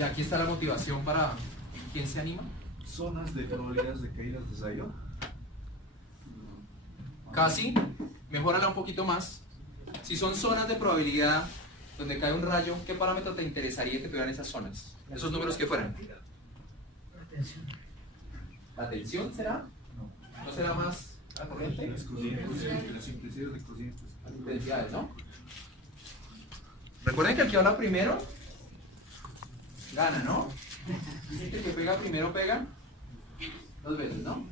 Y aquí está la motivación para ¿quién se anima? Zonas de probabilidades de caídas de rayo. Casi, mejórala un poquito más. Si son zonas de probabilidad donde cae un rayo, ¿qué parámetro te interesaría que tuvieran esas zonas? Esos números que fueran. ¿La tensión será? ¿No será más la corriente? Las corrientes, las intensidades de corrientes. Las intensidades, ¿no? Recuerden que el que habla primero gana, ¿no? El que pega primero pega 2 veces, ¿no?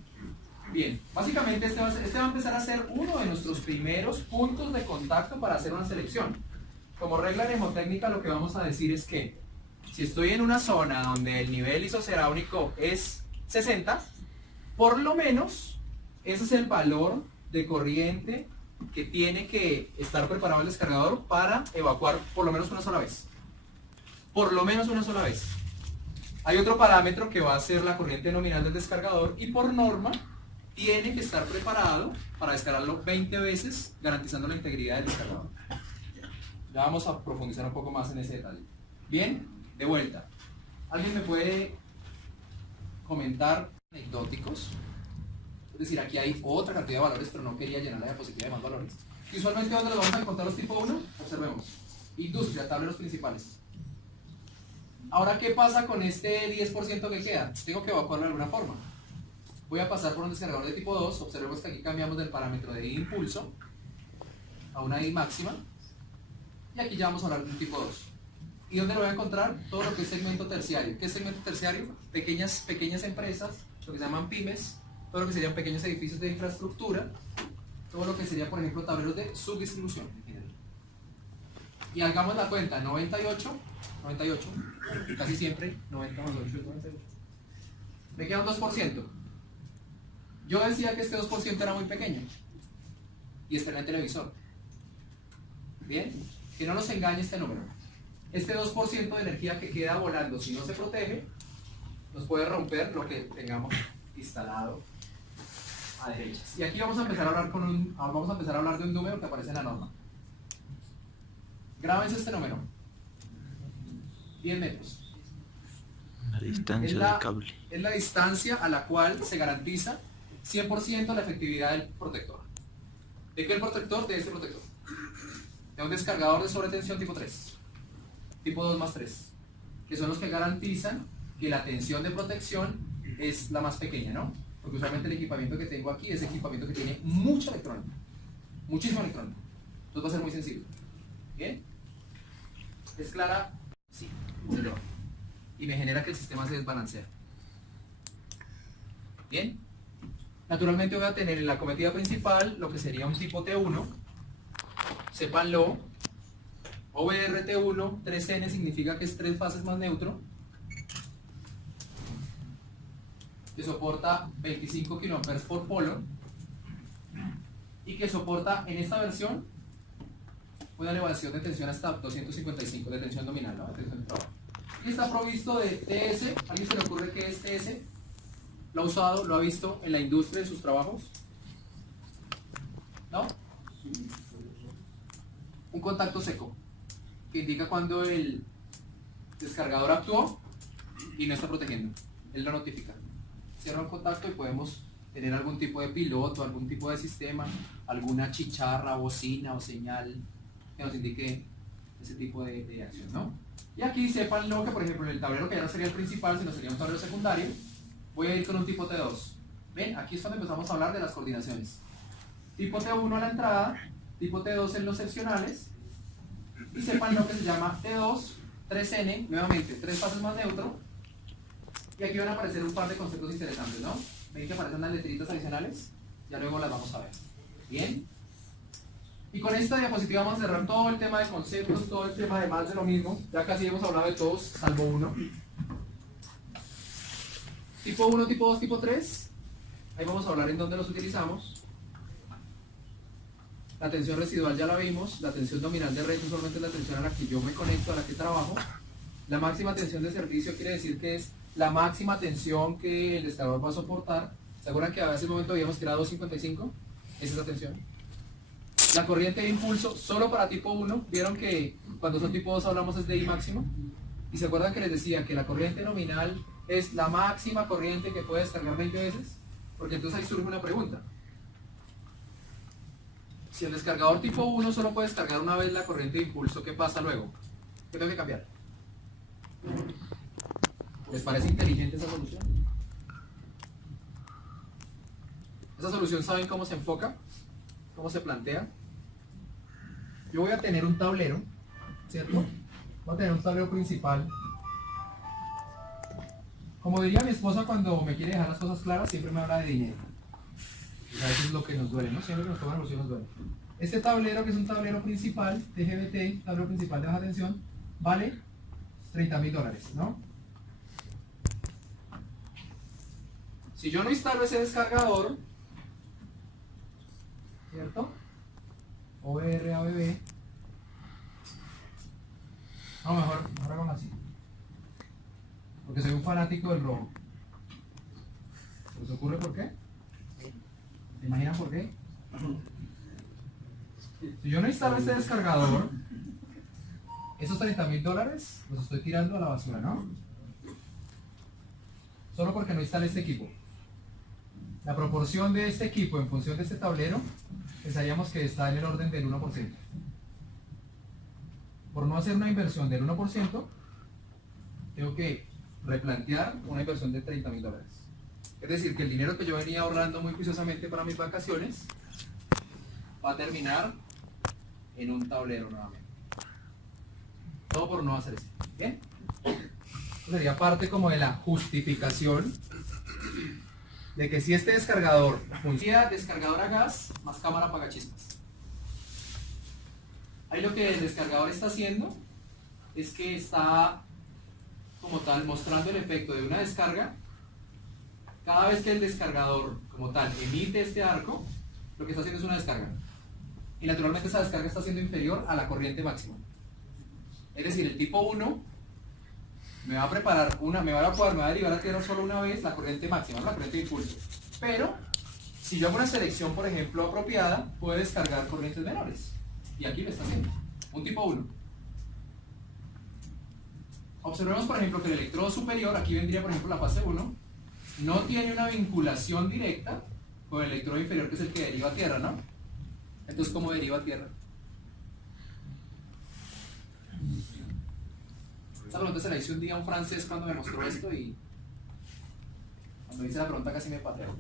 Bien, básicamente este va a empezar a ser uno de nuestros primeros puntos de contacto para hacer una selección. Como regla mnemotécnica lo que vamos a decir es que si estoy en una zona donde el nivel isoceráunico es 60, por lo menos ese es el valor de corriente que tiene que estar preparado el descargador para evacuar por lo menos una sola vez. Por lo menos una sola vez. Hay otro parámetro que va a ser la corriente nominal del descargador y por norma tiene que estar preparado para descargarlo 20 veces, garantizando la integridad del descargador. Ya vamos a profundizar un poco más en ese detalle. Bien, de vuelta. ¿Alguien me puede comentar anecdóticos? Es decir, aquí hay otra cantidad de valores, pero no quería llenar la diapositiva de más valores. Y usualmente, ¿dónde los vamos a encontrar los tipo 1? Observemos. Industria, tableros principales. Ahora, ¿qué pasa con este 10% que queda? Tengo que evacuarlo de alguna forma. Voy a pasar por un descargador de tipo 2. Observemos que aquí cambiamos del parámetro de impulso a una I máxima. Y aquí ya vamos a hablar de un tipo 2. ¿Y dónde lo voy a encontrar? Todo lo que es segmento terciario. ¿Qué es segmento terciario? Pequeñas empresas, lo que se llaman pymes, todo lo que serían pequeños edificios de infraestructura, todo lo que sería, por ejemplo, tableros de subdistribución en general. Y hagamos la cuenta, 98, casi siempre, 90 más 8 es 98. Me queda un 2%. Yo decía que este 2% era muy pequeño. Y está en el televisor. Bien, que no nos engañe este número. Este 2% de energía que queda volando, si no se protege, nos puede romper lo que tengamos instalado a derechas. Y aquí vamos a empezar a hablar de un número que aparece en la norma. Grábense este número. 10 metros. La distancia del cable. Es la distancia a la cual se garantiza 100% la efectividad del protector. ¿De qué el protector? De este protector. De un descargador de sobretensión tipo 3. Tipo 2 más 3. Que son los que garantizan que la tensión de protección es la más pequeña, ¿no? Porque usualmente el equipamiento que tengo aquí es equipamiento que tiene mucha electrónica. Muchísima electrónica. Entonces va a ser muy sensible. ¿Bien? ¿Es clara? Sí. Y me genera que el sistema se desbalancea. ¿Bien? Naturalmente voy a tener en la cometida principal lo que sería un tipo T1. Sépanlo. OBRT1, 3N significa que es 3 fases más neutro. Que soporta 25 kA por polo. Y que soporta en esta versión una elevación de tensión hasta 255 de tensión nominal, ¿no? De tensión de trabajo. Y está provisto de TS. ¿A alguien se le ocurre qué es TS? ¿Lo ha usado? ¿Lo ha visto en la industria en sus trabajos? ¿No? Un contacto seco, que indica cuando el descargador actuó y no está protegiendo. Él lo notifica. Cierra el contacto y podemos tener algún tipo de piloto, algún tipo de sistema, alguna chicharra, bocina o señal que nos indique ese tipo de acción, ¿no? Y aquí sépanlo que, por ejemplo, en el tablero que ya no sería el principal, sino sería un tablero secundario, voy a ir con un tipo T2. ¿Ven? Aquí es cuando empezamos a hablar de las coordinaciones. Tipo T1 a la entrada, tipo T2 en los seccionales, y sepan lo que se llama T2, 3N, nuevamente, 3 fases más neutro, y aquí van a aparecer un par de conceptos interesantes, ¿no? ¿Ven que aparecen unas letritas adicionales? Ya luego las vamos a ver. ¿Bien? Y con esta diapositiva vamos a cerrar todo el tema de conceptos, todo el tema de más de lo mismo. Ya casi hemos hablado de todos, salvo uno. Tipo 1, tipo 2, tipo 3. Ahí vamos a hablar en dónde los utilizamos. La tensión residual ya la vimos. La tensión nominal de red usualmente es la tensión a la que yo me conecto, a la que trabajo. La máxima tensión de servicio quiere decir que es la máxima tensión que el descargador va a soportar. ¿Se acuerdan que a ese momento habíamos que era 255? Esa es la tensión. La corriente de impulso solo para tipo 1. ¿Vieron que cuando son tipo 2 hablamos es de I máximo? Y se acuerdan que les decía que la corriente nominal es la máxima corriente que puede descargar 20 veces, porque entonces ahí surge una pregunta. Si el descargador tipo 1 solo puede descargar una vez la corriente de impulso, ¿qué pasa luego? ¿Qué tengo que cambiar? ¿Les parece inteligente esa solución? Esa solución, ¿saben cómo se enfoca? ¿Cómo se plantea? Yo voy a tener un tablero, ¿cierto? Voy a tener un tablero principal. Como diría mi esposa cuando me quiere dejar las cosas claras, siempre me habla de dinero. Y a veces es lo que nos duele, ¿no? Siempre que nos toman emoción nos duele. Este tablero, que es un tablero principal, TGBT, tablero principal de baja tensión, vale $30.000, ¿no? Si yo no instalo ese descargador, ¿cierto? OR, ABB. No, mejor hagamos así. Porque soy un fanático del rojo. ¿Se les ocurre por qué? ¿Se imaginan por qué? Si yo no instalo este descargador, esos $30.000 los estoy tirando a la basura, ¿no? Solo porque no instalé este equipo. La proporción de este equipo en función de este tablero, pensaríamos que está en el orden del 1%. Por no hacer una inversión del 1%, tengo que replantear una inversión de $30.000. Es decir, que el dinero que yo venía ahorrando muy juiciosamente para mis vacaciones va a terminar en un tablero nuevamente. Todo por no hacer esto. ¿Bien? Esto sería parte como de la justificación de que si este descargador funciona, descargador a gas más cámara apagachispas. Ahí lo que el descargador está haciendo es que está como tal mostrando el efecto de una descarga. Cada vez que el descargador como tal emite este arco, lo que está haciendo es una descarga. Y naturalmente esa descarga está siendo inferior a la corriente máxima. Es decir, el tipo 1 me va a preparar me va a derivar a tierra solo una vez la corriente máxima, la corriente de impulso. Pero, si yo hago una selección, por ejemplo, apropiada, puede descargar corrientes menores. Y aquí lo está haciendo. Un tipo 1. Observemos, por ejemplo, que el electrodo superior, aquí vendría, por ejemplo, la fase 1, no tiene una vinculación directa con el electrodo inferior, que es el que deriva a tierra, ¿no? Entonces, ¿cómo deriva a tierra? Esa pregunta se la hice un día a un francés cuando me mostró esto y cuando hice la pregunta casi me pateó.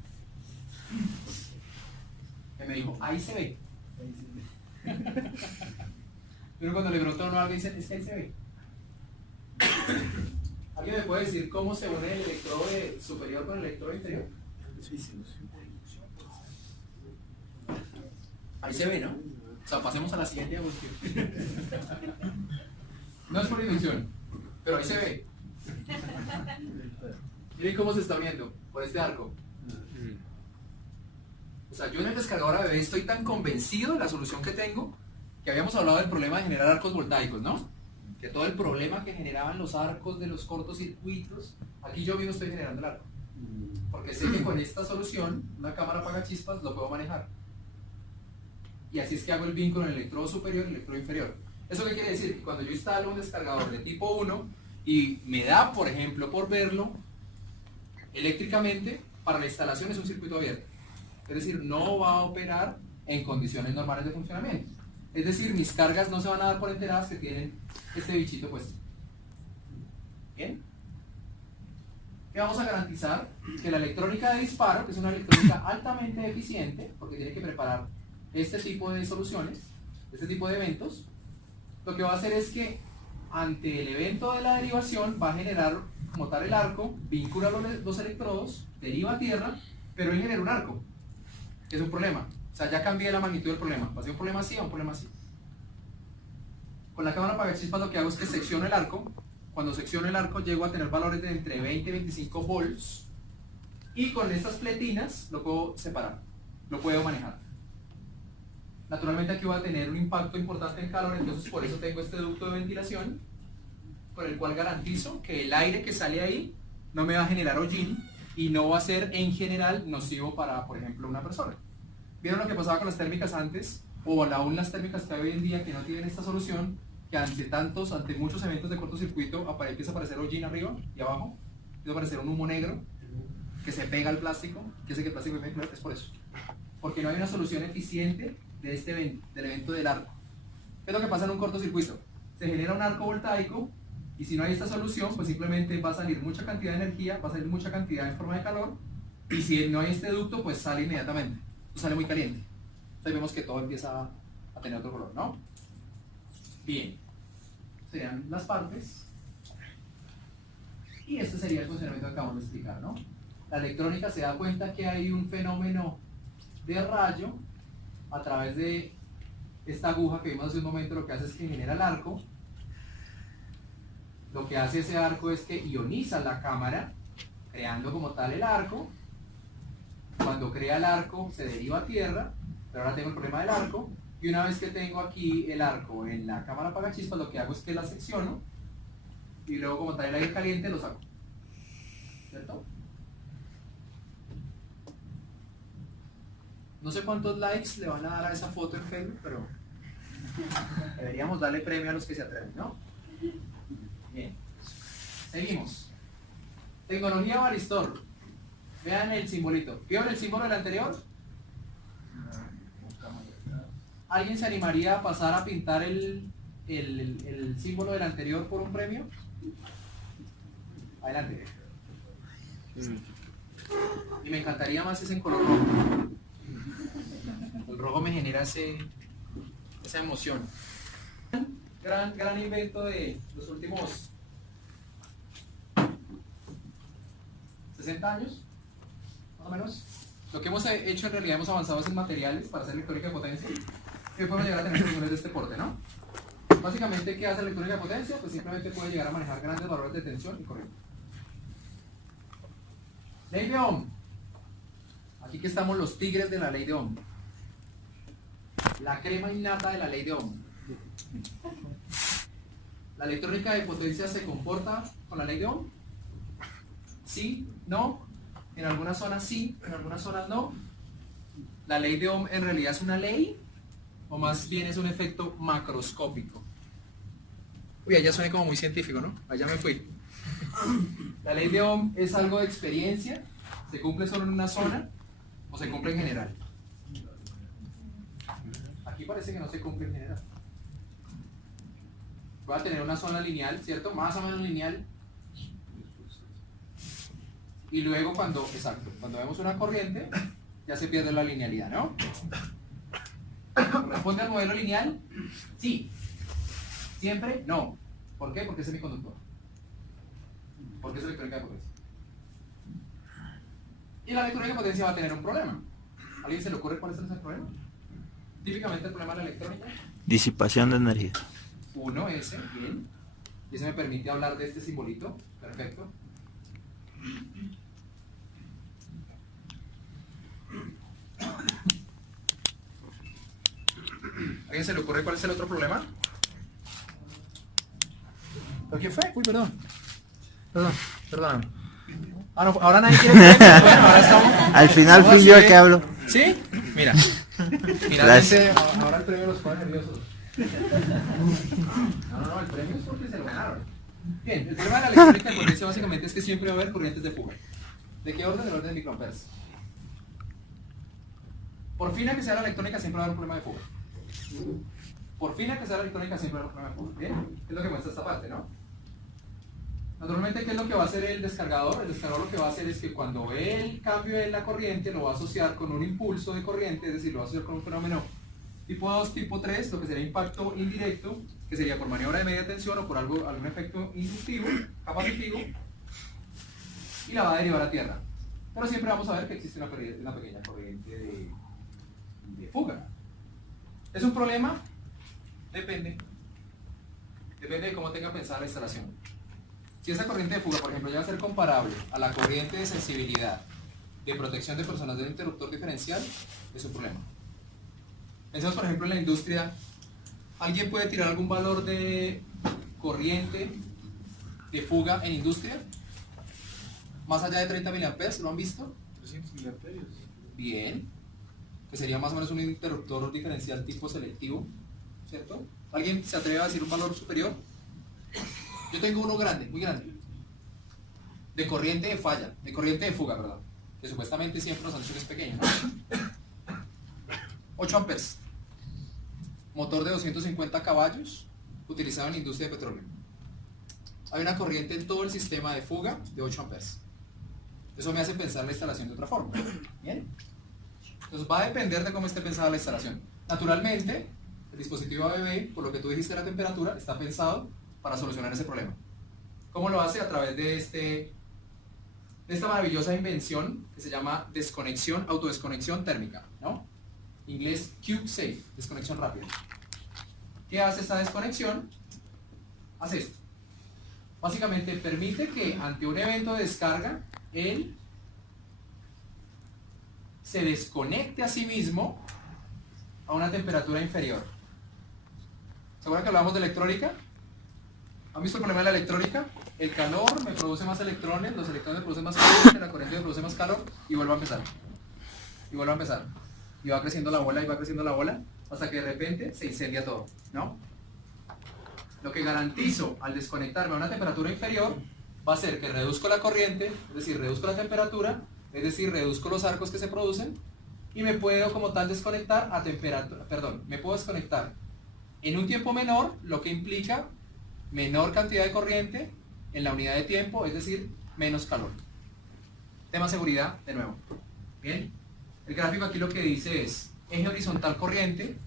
Que me dijo, ahí se ve. Pero cuando le pregunto a uno algo dicen, es que ahí se ve. ¿Alguien me puede decir cómo se une el electrodo superior con el electrodo inferior? Ahí se ve, ¿no? O sea, pasemos a la siguiente diapositiva. No es por ilusión, pero ahí se ve. Miren cómo se está uniendo por este arco. O sea, yo en el descargador ABB estoy tan convencido de la solución que tengo, que habíamos hablado del problema de generar arcos voltaicos, ¿no? Que todo el problema que generaban los arcos de los cortocircuitos, aquí yo mismo estoy generando el arco. Porque sé que con esta solución, una cámara apagachispas, lo puedo manejar. Y así es que hago el vínculo en el electrodo superior y el electrodo inferior. ¿Eso qué quiere decir? Que cuando yo instalo un descargador de tipo 1 y me da, por ejemplo, por verlo, eléctricamente, para la instalación es un circuito abierto. Es decir, no va a operar en condiciones normales de funcionamiento. Es decir, mis cargas no se van a dar por enteradas que tienen este bichito puesto. ¿Bien? ¿Qué vamos a garantizar? Que la electrónica de disparo, que es una electrónica altamente eficiente, porque tiene que preparar este tipo de soluciones, este tipo de eventos, lo que va a hacer es que ante el evento de la derivación va a generar como tal el arco, vincula los electrodos, deriva a tierra, pero él genera un arco, que es un problema. O sea, ya cambié la magnitud del problema. Va a ser un problema así o un problema así. Con la cámara apagachispas lo que hago es que secciono el arco. Cuando secciono el arco llego a tener valores de entre 20 y 25 volts. Y con estas pletinas lo puedo separar, lo puedo manejar. Naturalmente aquí voy a tener un impacto importante en calor, entonces por eso tengo este ducto de ventilación, con el cual garantizo que el aire que sale ahí no me va a generar hollín y no va a ser en general nocivo para, por ejemplo, una persona. ¿Vieron lo que pasaba con las térmicas antes? O aún las térmicas que hay hoy en día que no tienen esta solución, que ante muchos eventos de cortocircuito empieza a aparecer hollín arriba y abajo, empieza a aparecer un humo negro que se pega al plástico, que hace que el plástico es por eso. Porque no hay una solución eficiente de este evento, del evento del arco. ¿Qué es lo que pasa en un cortocircuito? Se genera un arco voltaico y si no hay esta solución, pues simplemente va a salir mucha cantidad de energía, va a salir mucha cantidad en forma de calor y si no hay este ducto, pues sale inmediatamente, pues sale muy caliente. Entonces vemos que todo empieza a tener otro color, ¿no? Bien, serían las partes y este sería el funcionamiento que acabamos de explicar, ¿no? La electrónica se da cuenta que hay un fenómeno de rayo a través de esta aguja que vimos hace un momento. Lo que hace es que genera el arco. Lo que hace ese arco es que ioniza la cámara, creando como tal el arco. Cuando crea el arco se deriva a tierra, pero ahora tengo el problema del arco. Y una vez que tengo aquí el arco en la cámara apagachispas, lo que hago es que la secciono y luego como tal el aire caliente lo saco, ¿cierto? No sé cuántos likes le van a dar a esa foto en Facebook, pero deberíamos darle premio a los que se atreven, ¿no? Bien, seguimos. Tecnología Varistor. Vean el simbolito. ¿Vieron el símbolo del anterior? ¿Alguien se animaría a pasar a pintar el símbolo del anterior por un premio? Adelante. Y me encantaría más ese en color rojo. El rojo me genera esa emoción. Gran invento de los últimos 60 años, más o menos. Lo que hemos hecho en realidad, hemos avanzado en materiales para hacer electrónica de potencia. Y podemos llegar a tener soluciones de este porte, ¿no? Básicamente, ¿qué hace la electrónica de potencia? Pues simplemente puede llegar a manejar grandes valores de tensión y corriente. Ley de Ohm. Aquí que estamos los tigres de la ley de Ohm. La crema innata de la ley de Ohm. ¿La electrónica de potencia se comporta con la ley de Ohm? ¿Sí? ¿No? En algunas zonas sí, en algunas zonas no. ¿La ley de Ohm en realidad es una ley? ¿O más bien es un efecto macroscópico? Uy, allá suena como muy científico, ¿no? Allá me fui. ¿La ley de Ohm es algo de experiencia? ¿Se cumple solo en una zona? ¿O se cumple en general? Aquí parece que no se cumple en general. Voy a tener una zona lineal, ¿cierto? Más o menos lineal. Y luego cuando vemos una corriente, ya se pierde la linealidad, ¿no? ¿Responde al modelo lineal? Sí. ¿Siempre? No. ¿Por qué? Porque es semiconductor. Porque es electrónica de potencia. Y la electrónica de potencia va a tener un problema. ¿A alguien se le ocurre cuál es el problema? Típicamente el problema de la electrónica. Disipación de energía. Uno, ese, bien. Y ese me permite hablar de este simbolito. Perfecto. ¿A alguien se le ocurre cuál es el otro problema? ¿Pero quién fue? Uy, perdón. Perdón. Ah, no, ahora nadie quiere premio. Bueno, ahora estamos. Al final fui yo el que hablo. ¿Sí? Mira. Finalmente, ahora el premio los pone nerviosos. No, el premio es porque se lo ganaron. Bien, el problema de la electrónica de potencia básicamente es que siempre va a haber corrientes de fuga. ¿De qué orden? Del orden de microamperes. Por fina que sea la electrónica, siempre va a haber un problema de fuga. Por fina que sea la electrónica, siempre va a haber un problema de fuga. Bien, es lo que muestra esta parte, ¿no? Naturalmente, ¿qué es lo que va a hacer el descargador? El descargador lo que va a hacer es que cuando ve el cambio en la corriente, lo va a asociar con un impulso de corriente, es decir, lo va a asociar con un fenómeno tipo 2, tipo 3, lo que sería impacto indirecto, que sería por maniobra de media tensión o por algún efecto inductivo, capacitivo, y la va a derivar a tierra. Pero siempre vamos a ver que existe una pequeña corriente de fuga. ¿Es un problema? Depende. Depende de cómo tenga pensada la instalación. Si esa corriente de fuga, por ejemplo, ya va a ser comparable a la corriente de sensibilidad de protección de personas del interruptor diferencial, es un problema. Pensemos, por ejemplo, en la industria. ¿Alguien puede tirar algún valor de corriente de fuga en industria? ¿Más allá de 30 mA? ¿Lo han visto? 300 miliamperios. Bien. Que sería más o menos un interruptor diferencial tipo selectivo. ¿cierto? ¿Alguien se atreve a decir un valor superior? Yo tengo uno grande, muy grande, de corriente de falla, de corriente de fuga, ¿verdad? Que supuestamente siempre los han dicho que es pequeño, ¿no? 8 amperes, motor de 250 caballos, utilizado en la industria de petróleo. Hay una corriente en todo el sistema de fuga de 8 amperes. Eso me hace pensar la instalación de otra forma. ¿Bien? Entonces va a depender de cómo esté pensada la instalación. Naturalmente, el dispositivo ABB, por lo que tú dijiste de la temperatura, está pensado para solucionar ese problema. ¿Cómo lo hace? A través de esta maravillosa invención que se llama desconexión, autodesconexión térmica, ¿no? Inglés Q-Safe, desconexión rápida. ¿Qué hace esta desconexión? Hace esto. Básicamente permite que ante un evento de descarga, él se desconecte a sí mismo a una temperatura inferior. ¿Se acuerdan que hablamos de electrónica? ¿Han visto el problema de la electrónica? El calor me produce más electrones, los electrones me producen más corriente, la corriente me produce más calor y vuelvo a empezar. Y vuelvo a empezar. Y va creciendo la bola y va creciendo la bola hasta que de repente se incendia todo, ¿no? Lo que garantizo al desconectarme a una temperatura inferior va a ser que reduzco la corriente, es decir, reduzco la temperatura, es decir, reduzco los arcos que se producen y me puedo como tal desconectar a temperatura, me puedo desconectar en un tiempo menor, lo que implica menor cantidad de corriente en la unidad de tiempo, es decir, menos calor. Tema seguridad, de nuevo. Bien, el gráfico aquí lo que dice es eje horizontal corriente,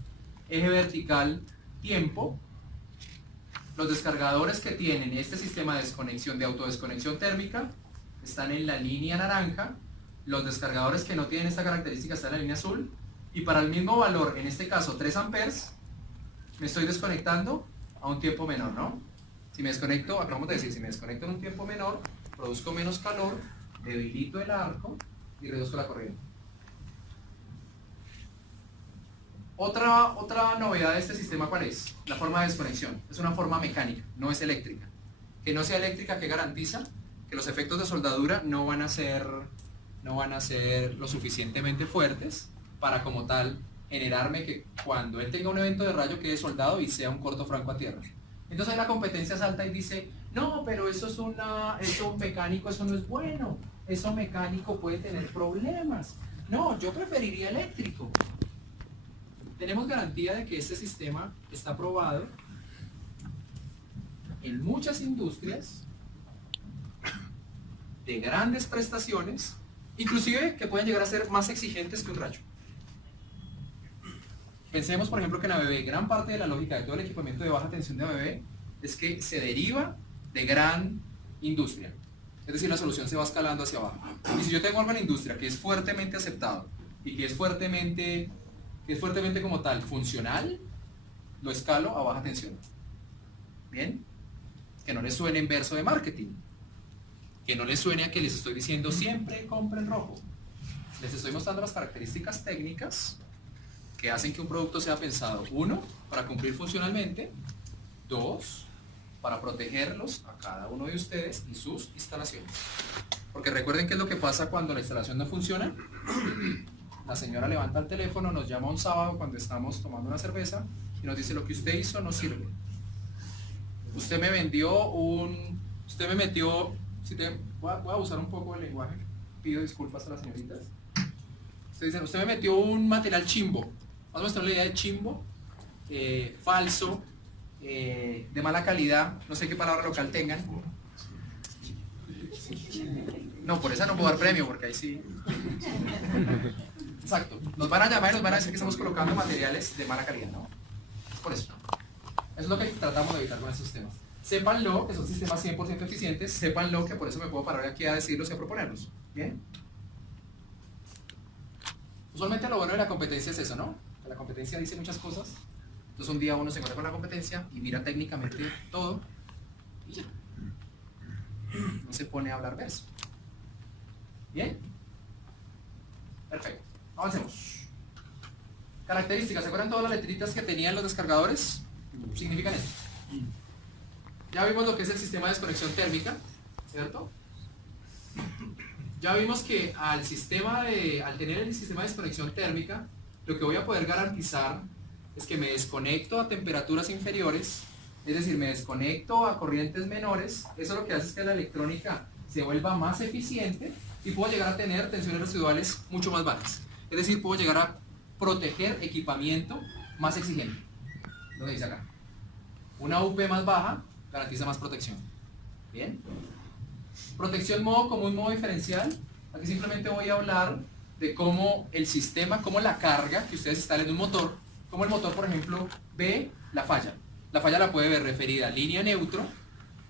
eje vertical tiempo. Los descargadores que tienen este sistema de desconexión, de autodesconexión térmica, están en la línea naranja. Los descargadores que no tienen esta característica están en la línea azul. Y para el mismo valor, en este caso 3 amperes, me estoy desconectando a un tiempo menor, ¿no? Si me desconecto, acabamos de decir, si me desconecto en un tiempo menor, produzco menos calor, debilito el arco y reduzco la corriente. Otra novedad de este sistema, ¿cuál es? La forma de desconexión. Es una forma mecánica, no es eléctrica. Que no sea eléctrica, ¿qué garantiza? Que los efectos de soldadura no van a ser lo suficientemente fuertes para como tal generarme que cuando él tenga un evento de rayo quede soldado y sea un corto franco a tierra. Entonces la competencia salta y dice, no, pero eso mecánico, eso no es bueno. Eso mecánico puede tener problemas. No, yo preferiría eléctrico. Tenemos garantía de que este sistema está probado en muchas industrias de grandes prestaciones, inclusive que pueden llegar a ser más exigentes que un rayo. Pensemos, por ejemplo, que en ABB, gran parte de la lógica de todo el equipamiento de baja tensión de ABB es que se deriva de gran industria. Es decir, la solución se va escalando hacia abajo. Y si yo tengo algo en la industria que es fuertemente aceptado y que es fuertemente como tal funcional, lo escalo a baja tensión. ¿Bien? Que no les suene en verso de marketing. Que no les suene a que les estoy diciendo siempre compren rojo. Les estoy mostrando las características técnicas que hacen que un producto sea pensado, 1, para cumplir funcionalmente, 2, para protegerlos a cada uno de ustedes y sus instalaciones. Porque recuerden qué es lo que pasa cuando la instalación no funciona. La señora levanta el teléfono, nos llama un sábado cuando estamos tomando una cerveza y nos dice: lo que usted hizo no sirve. Usted me vendió usted me metió, voy a usar un poco el lenguaje, pido disculpas a las señoritas. Usted me metió un material chimbo. Vamos a mostrar la idea de chimbo, falso, de mala calidad, no sé qué palabra local tengan. No, por esa no puedo dar premio, porque ahí sí. Exacto, nos van a llamar y nos van a decir que estamos colocando materiales de mala calidad, ¿no? Es por eso. Eso es lo que tratamos de evitar con estos sistemas. Sépanlo, que son sistemas 100% eficientes, sépanlo, que por eso me puedo parar aquí a decirlos y a proponerlos. ¿Bien? Usualmente lo bueno de la competencia es eso, ¿no? Que la competencia dice muchas cosas. Entonces un día uno se encuentra con la competencia y mira técnicamente todo y ya. No se pone a hablar verso. ¿Bien? Perfecto. Avancemos. Características. ¿Se acuerdan todas las letritas que tenían los descargadores? Significan esto. Ya vimos lo que es el sistema de desconexión térmica, ¿cierto? Ya vimos que al tener el sistema de desconexión térmica, lo que voy a poder garantizar es que me desconecto a temperaturas inferiores, es decir, me desconecto a corrientes menores. Eso lo que hace es que la electrónica se vuelva más eficiente y puedo llegar a tener tensiones residuales mucho más bajas. Es decir, puedo llegar a proteger equipamiento más exigente. Lo que dice acá. Una UP más baja garantiza más protección. Bien. Protección modo común, modo diferencial. Aquí simplemente voy a hablar de cómo el sistema, cómo la carga que ustedes instalen en un motor, cómo el motor, por ejemplo, ve la falla. La falla la puede ver referida línea neutro,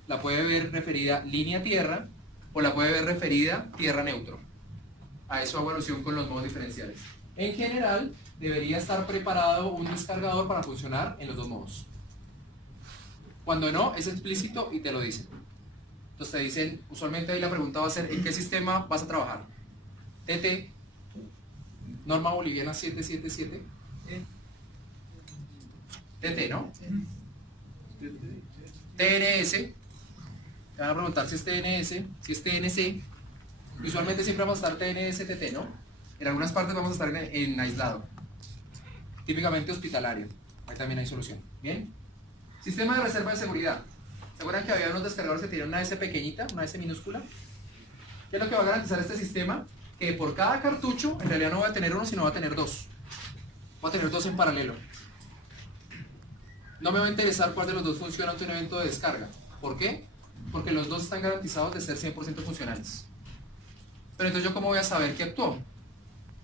la puede ver referida línea tierra, o la puede ver referida tierra neutro. A eso hago alusión con los modos diferenciales. En general, debería estar preparado un descargador para funcionar en los dos modos. Cuando no, es explícito y te lo dicen. Entonces te dicen, usualmente ahí la pregunta va a ser, ¿en qué sistema vas a trabajar? TT, norma boliviana 777. TT, ¿no? TNS, te van a preguntar si es TNS, si es TNC. Usualmente siempre vamos a estar TNS, TT, ¿no? En algunas partes vamos a estar en aislado. Típicamente hospitalario. Ahí también hay solución. ¿Bien? Sistema de reserva de seguridad. ¿Se acuerdan que había unos descargadores que tenían una S pequeñita, una S minúscula? ¿Qué es lo que va a garantizar este sistema? Que por cada cartucho, en realidad no voy a tener uno, sino voy a tener dos. Voy a tener dos en paralelo. No me va a interesar cuál de los dos funciona ante un evento de descarga. ¿Por qué? Porque los dos están garantizados de ser 100% funcionales. Pero entonces, ¿yo cómo voy a saber que actuó?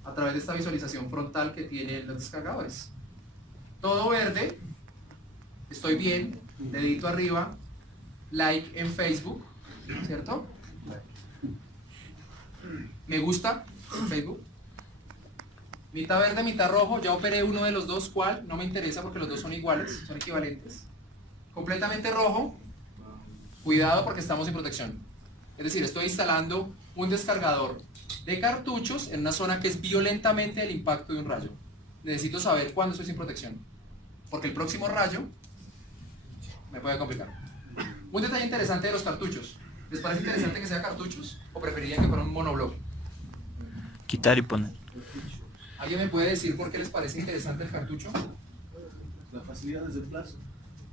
A través de esta visualización frontal que tienen los descargadores. Todo verde, estoy bien, dedito arriba, like en Facebook, ¿cierto? Me gusta en Facebook. Mitad verde, mitad rojo, ya operé uno de los dos, ¿cuál? No me interesa porque los dos son iguales, son equivalentes. Completamente rojo, cuidado porque estamos sin protección. Es decir, estoy instalando un descargador de cartuchos en una zona que es violentamente el impacto de un rayo. Necesito saber cuándo estoy sin protección, porque el próximo rayo me puede complicar. Un detalle interesante de los cartuchos. ¿Les parece interesante que sea cartuchos o preferirían que fuera un monobloque? Quitar y poner. ¿Alguien me puede decir por qué les parece interesante el cartucho? La facilidad de reemplazo.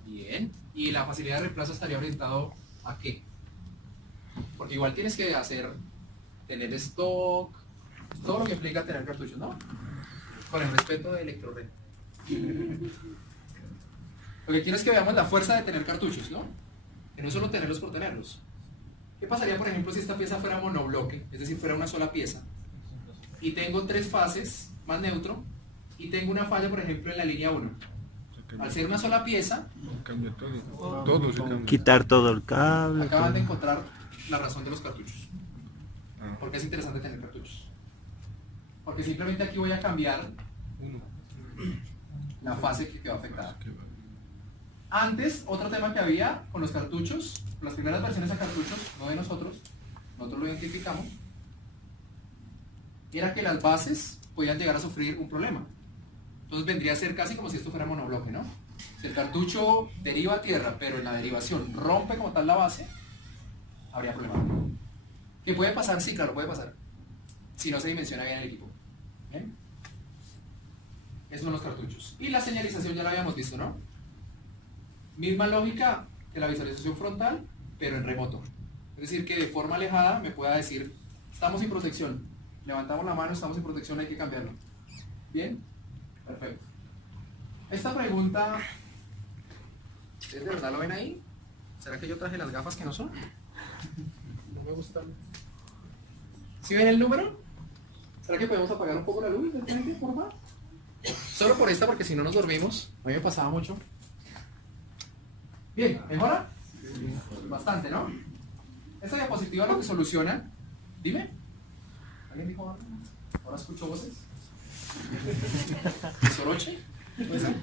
Bien. ¿Y la facilidad de reemplazo estaría orientado a qué? Porque igual tienes que tener stock, todo lo que implica tener cartuchos, ¿no? Con el respeto de Electrored. Lo que quiero es que veamos la fuerza de tener cartuchos, ¿no? Que no es solo tenerlos por tenerlos. ¿Qué pasaría, por ejemplo, si esta pieza fuera monobloque, es decir, fuera una sola pieza? Y tengo tres fases, más neutro, y tengo una falla, por ejemplo, en la línea 1. Al ser una sola pieza, Cambia todo. Todo se cambia. Quitar todo el cable. acaban de todo. encontrar la razón de los cartuchos. ¿Por qué es interesante tener cartuchos? Porque simplemente aquí voy a cambiar la fase que quedó afectada. Antes, otro tema que había con los cartuchos, las primeras versiones a cartuchos, no de nosotros lo identificamos, era que las bases podían llegar a sufrir un problema. Entonces vendría a ser casi como si esto fuera monobloque, ¿no? Si el cartucho deriva a tierra, pero en la derivación rompe como tal la base, habría problema. ¿Qué puede pasar? Sí, claro, puede pasar. Si no se dimensiona bien el equipo. ¿Bien? Esos son los cartuchos. Y la señalización ya la habíamos visto, ¿no? Misma lógica que la visualización frontal, pero en remoto. Es decir, que de forma alejada me pueda decir, estamos sin protección. Levantamos la mano, estamos sin protección, hay que cambiarlo. ¿Bien? Perfecto. Esta pregunta, ¿ustedes de verdad lo ven ahí? ¿Será que yo traje las gafas que no son? No me gustan. ¿Sí ven el número? ¿Será que podemos apagar un poco la luz? Por favor. Solo por esta, porque si no nos dormimos. A mí me pasaba mucho. Bien, ¿mejora? Bastante, ¿no? Esta diapositiva lo que soluciona. Dime. ¿Alguien dijo algo? ¿Ahora escucho voces? ¿Soroche? ¿Puede ser?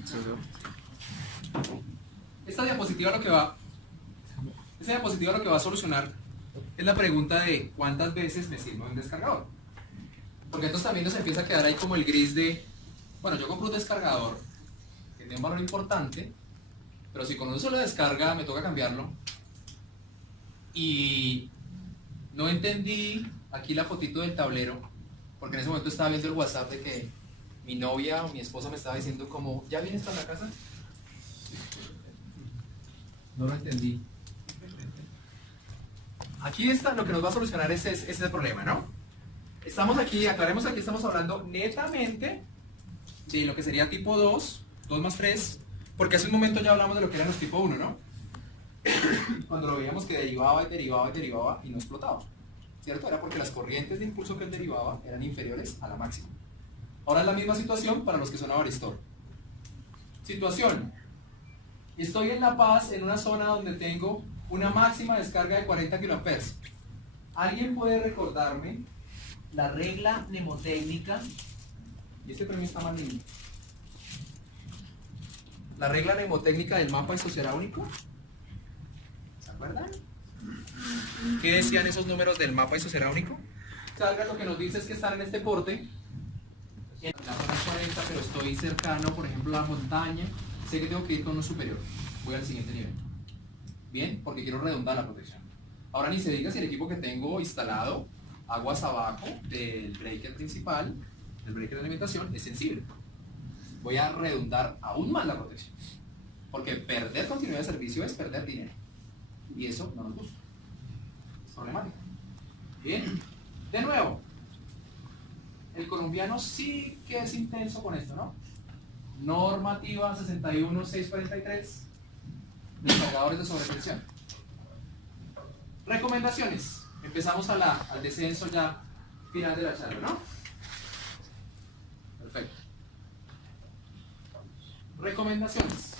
Esta diapositiva lo que va a solucionar es la pregunta de cuántas veces me sirve un descargador. Porque entonces también nos empieza a quedar ahí como el gris de, bueno, yo compro un descargador que tiene un valor importante, pero si con un solo descarga me toca cambiarlo. Y no entendí aquí la fotito del tablero, porque en ese momento estaba viendo el WhatsApp de que mi novia o mi esposa me estaba diciendo como, ¿ya vienes para la casa? No lo entendí. Aquí está, lo que nos va a solucionar ese problema, ¿no? Estamos aquí, aclaremos aquí, estamos hablando netamente de lo que sería tipo 2, 2 más 3, porque hace un momento ya hablamos de lo que eran los tipo 1, ¿no? Cuando lo veíamos que derivaba y derivaba y derivaba y no explotaba, ¿cierto? Era porque las corrientes de impulso que él derivaba eran inferiores a la máxima. Ahora es la misma situación para los que son avaristor. Situación. Estoy en La Paz, en una zona donde tengo una máxima descarga de 40 kA. ¿Alguien puede recordarme la regla mnemotécnica? Y este premio está más lindo. La regla mnemotécnica del mapa isosfera único. ¿Se acuerdan? ¿Qué decían esos números del mapa isosfera único? Salga, lo que nos dice es que están en este porte, en la zona 40, pero estoy cercano, por ejemplo, a la montaña. Sé que tengo que ir con uno superior. Voy al siguiente nivel. Bien, porque quiero redondar la protección. Ahora ni se diga si el equipo que tengo instalado aguas abajo del breaker principal, del breaker de alimentación, es sensible. Voy a redundar aún más la protección. Porque perder continuidad de servicio es perder dinero. Y eso no nos gusta. Es problemático. Bien. De nuevo, el colombiano sí que es intenso con esto, ¿no? Normativa 61643, descargadores de sobretensión. Recomendaciones. Empezamos al descenso ya final de la charla, ¿no? Perfecto. Recomendaciones.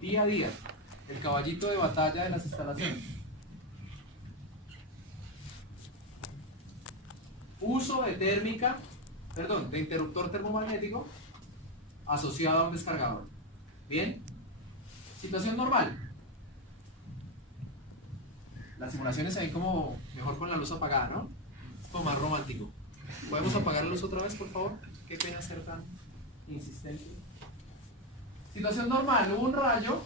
Día a día. El caballito de batalla de las instalaciones. Uso de de interruptor termomagnético asociado a un descargador. Bien. Situación normal. Las simulaciones se ven como mejor con la luz apagada, ¿no? Es como más romántico. ¿Podemos apagar la luz otra vez, por favor? Qué pena ser tan insistente. Situación normal. Hubo un rayo,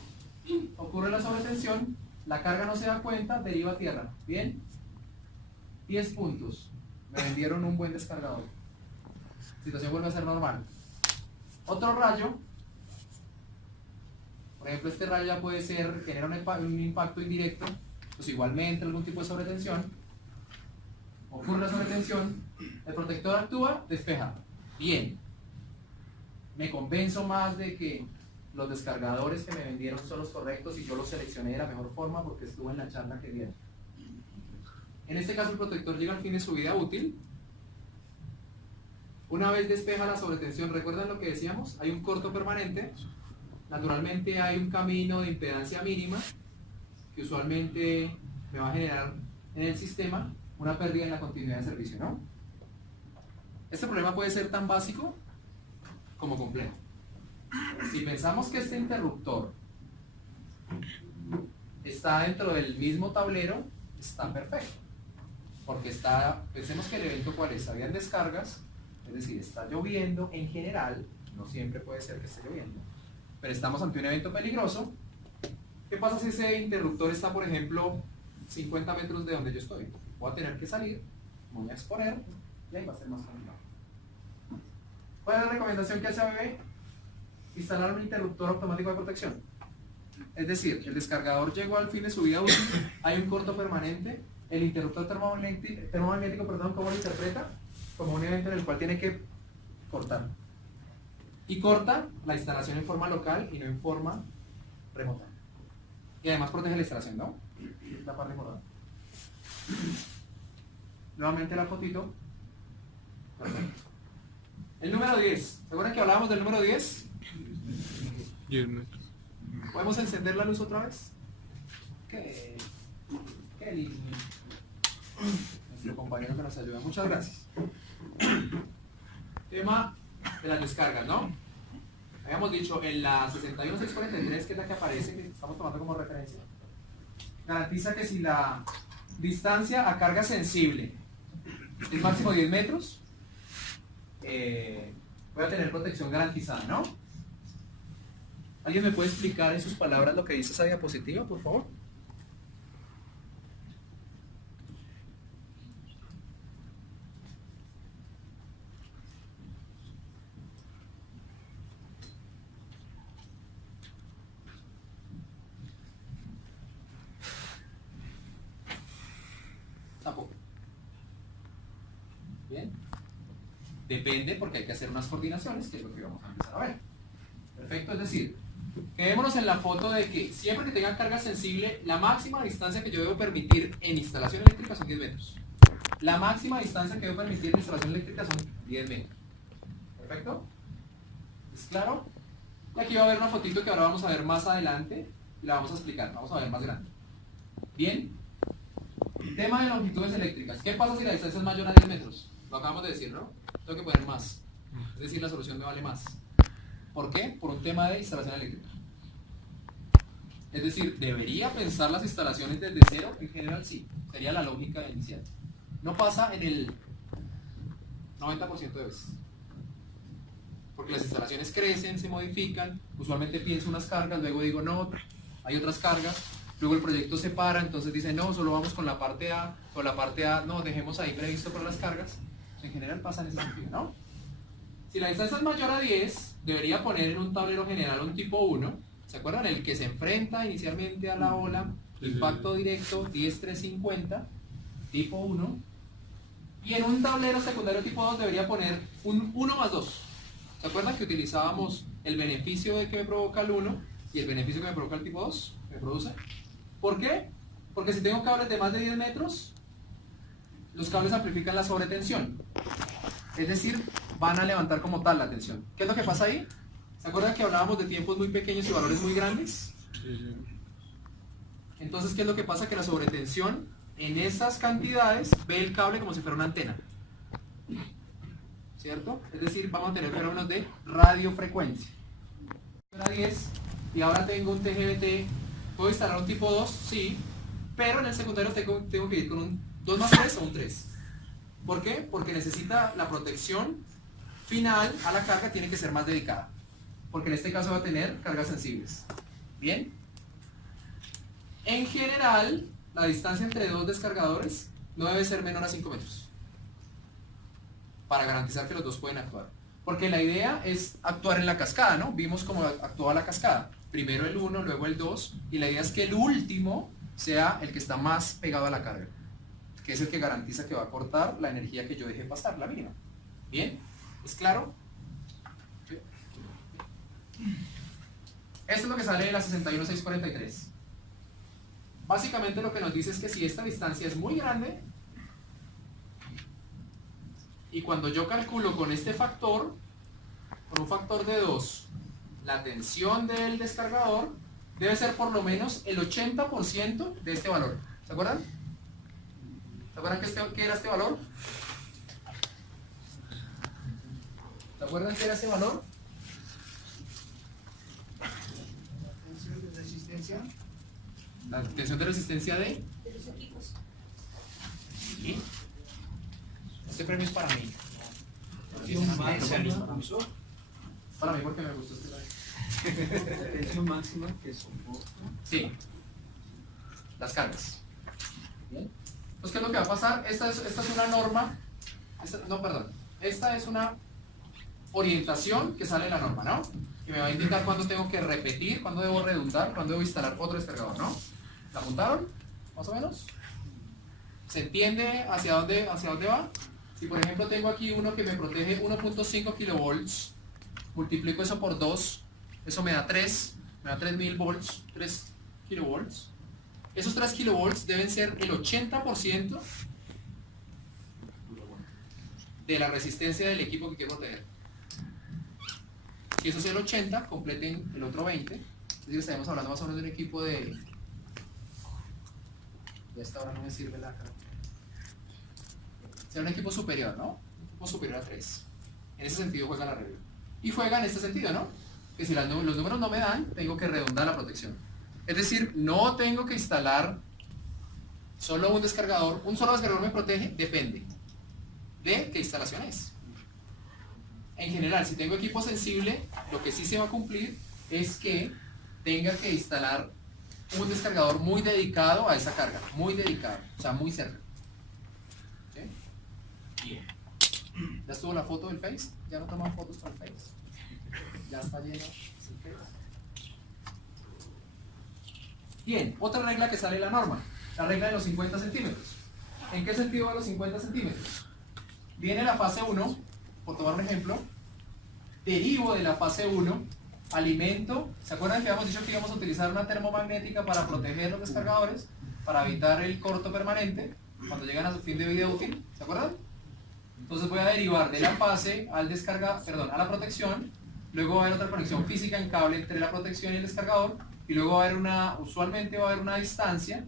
ocurre la sobretensión, la carga no se da cuenta, deriva a tierra. Bien. 10 puntos. Me vendieron un buen descargador. Situación vuelve a ser normal. Otro rayo, por ejemplo, este rayo ya puede ser, genera un impacto indirecto, pues igualmente algún tipo de sobretensión. Ocurre la sobretensión, el protector actúa, despeja. Bien. Me convenzo más de que los descargadores que me vendieron son los correctos y yo los seleccioné de la mejor forma porque estuve en la charla que dieron. En este caso el protector llega al fin de su vida útil. Una vez despeja la sobretensión, ¿recuerdan lo que decíamos? Hay un corto permanente, naturalmente hay un camino de impedancia mínima que usualmente me va a generar en el sistema una pérdida en la continuidad de servicio, ¿no? Este problema puede ser tan básico como complejo. Si pensamos que este interruptor está dentro del mismo tablero, está perfecto. Porque pensemos que el evento cuál es, habían descargas, es decir, está lloviendo en general, no siempre puede ser que esté lloviendo, pero estamos ante un evento peligroso. ¿Qué pasa si ese interruptor está, por ejemplo, 50 metros de donde yo estoy? Voy a tener que salir, voy a exponer y ahí va a ser más complicado. ¿Cuál es la recomendación que hace ABB? Instalar un interruptor automático de protección. Es decir, el descargador llegó al fin de su vida útil, hay un corto permanente, el interruptor termomagnético, ¿cómo lo interpreta? Como un evento en el cual tiene que cortar. Y corta la instalación en forma local y no en forma remota. Y además protege la instalación, ¿no? La parte morada. Nuevamente la fotito. Perfecto. El número 10. ¿Se acuerdan que hablábamos del número 10? 10 metros. ¿Podemos encender la luz otra vez? Qué lindo. Nuestro compañero que nos ayuda. Muchas gracias. Tema de las descargas, ¿no? Habíamos dicho en la 61643, que es la que aparece, que estamos tomando como referencia, garantiza que si la distancia a carga sensible es máximo 10 metros, voy a tener protección garantizada, ¿no? ¿Alguien me puede explicar en sus palabras lo que dice esa diapositiva, por favor? Depende porque hay que hacer unas coordinaciones, que es lo que vamos a empezar a ver. Perfecto, es decir, quedémonos en la foto de que siempre que tenga carga sensible, la máxima distancia que yo debo permitir en instalación eléctrica son 10 metros. La máxima distancia que debo permitir en instalación eléctrica son 10 metros. ¿Perfecto? ¿Es claro? Y aquí va a haber una fotito que ahora vamos a ver más adelante y la vamos a explicar, vamos a ver más grande. Bien. Tema de longitudes eléctricas. ¿Qué pasa si la distancia es mayor a 10 metros? Lo acabamos de decir, ¿no? Tengo que poner más. Es decir, la solución me vale más. ¿Por qué? Por un tema de instalación eléctrica. Es decir, ¿debería pensar las instalaciones desde cero? En general sí. Sería la lógica inicial. No pasa en el 90% de veces. Porque las instalaciones crecen, se modifican. Usualmente pienso unas cargas, luego digo no, hay otras cargas. Luego el proyecto se para, entonces dice no, solo vamos con la parte A, o la parte A, no, dejemos ahí previsto para las cargas. En general pasa en ese sentido, ¿no? Si la distancia es mayor a 10, debería poner en un tablero general un tipo 1, ¿se acuerdan? El que se enfrenta inicialmente a la ola, impacto directo 10350, tipo 1, y en un tablero secundario tipo 2 debería poner un 1 más 2. ¿Se acuerdan que utilizábamos el beneficio de que me provoca el 1 y el beneficio que me provoca el tipo 2? ¿Me produce? ¿Por qué? Porque si tengo cables de más de 10 metros, los cables amplifican la sobretensión. Es decir, van a levantar como tal la tensión. ¿Qué es lo que pasa ahí? ¿Se acuerdan que hablábamos de tiempos muy pequeños y valores muy grandes? Entonces, ¿qué es lo que pasa? Que la sobretensión en esas cantidades ve el cable como si fuera una antena. ¿Cierto? Es decir, vamos a tener fenómenos de radiofrecuencia. Era 10 y ahora tengo un TGBT. ¿Puedo instalar un tipo 2? Sí, pero en el secundario tengo que ir con un 2 más 3 o un 3. ¿Por qué? Porque necesita la protección final a la carga, tiene que ser más dedicada. Porque en este caso va a tener cargas sensibles. ¿Bien? En general, la distancia entre dos descargadores no debe ser menor a 5 metros. Para garantizar que los dos pueden actuar. Porque la idea es actuar en la cascada, ¿no? Vimos cómo actuaba la cascada. Primero el 1, luego el 2, y la idea es que el último sea el que está más pegado a la carga, que es el que garantiza que va a cortar la energía que yo dejé pasar, la mínima. ¿Bien? ¿Es claro? ¿Sí? Esto es lo que sale de la 61643. Básicamente lo que nos dice es que si esta distancia es muy grande, y cuando yo calculo con este factor, con un factor de 2, la tensión del descargador debe ser por lo menos el 80% de este valor. ¿Se acuerdan? ¿Se acuerdan qué era este valor? ¿Se acuerdan qué era ese valor? La tensión de resistencia de los equipos. ¿Sí? Este premio es para mí. Para mí porque me gustó este premio. La tensión máxima que soporta. Sí. Las cargas. ¿Bien? Pues, ¿qué es lo que va a pasar? Esta es una norma. Esta es una orientación que sale de la norma, ¿no? Que me va a indicar cuándo tengo que repetir, cuándo debo redundar, cuándo debo instalar otro descargador, ¿no? ¿La apuntaron? ¿Más o menos? ¿Se entiende hacia dónde va? Si por ejemplo tengo aquí uno que me protege 1.5 kilovolts, multiplico eso por 2, eso me da 3000 volts, 3 kilovolts. Esos 3 kilovolts deben ser el 80% de la resistencia del equipo que quiero proteger. Si eso es el 80, completen el otro 20. Es decir, estaremos hablando más o menos de un equipo de... Ya esta hora no me sirve la cara. Será un equipo superior, ¿no? Un equipo superior a 3. En ese sentido juega la regla. Y juega en este sentido, ¿no? Que si los números no me dan, tengo que redundar la protección. Es decir, no tengo que instalar solo un descargador. Un solo descargador me protege, depende de qué instalación es. En general, si tengo equipo sensible, lo que sí se va a cumplir es que tenga que instalar un descargador muy dedicado a esa carga, muy dedicado, o sea, muy cerca. ¿Sí? Bien. ¿Ya estuvo la foto del Face? ¿Ya no toman fotos para el Face? ¿Ya está lleno el Face? Bien, otra regla que sale de la norma, la regla de los 50 centímetros. ¿En qué sentido va los 50 centímetros? Viene la fase 1 por tomar un ejemplo, derivo de la fase 1, alimento. ¿Se acuerdan que habíamos dicho que íbamos a utilizar una termomagnética para proteger los descargadores, para evitar el corto permanente cuando llegan a su fin de vida útil? ¿Se acuerdan? Entonces voy a derivar de la fase a la protección, luego va a haber otra conexión física en cable entre la protección y el descargador, y luego va a haber usualmente va a haber una distancia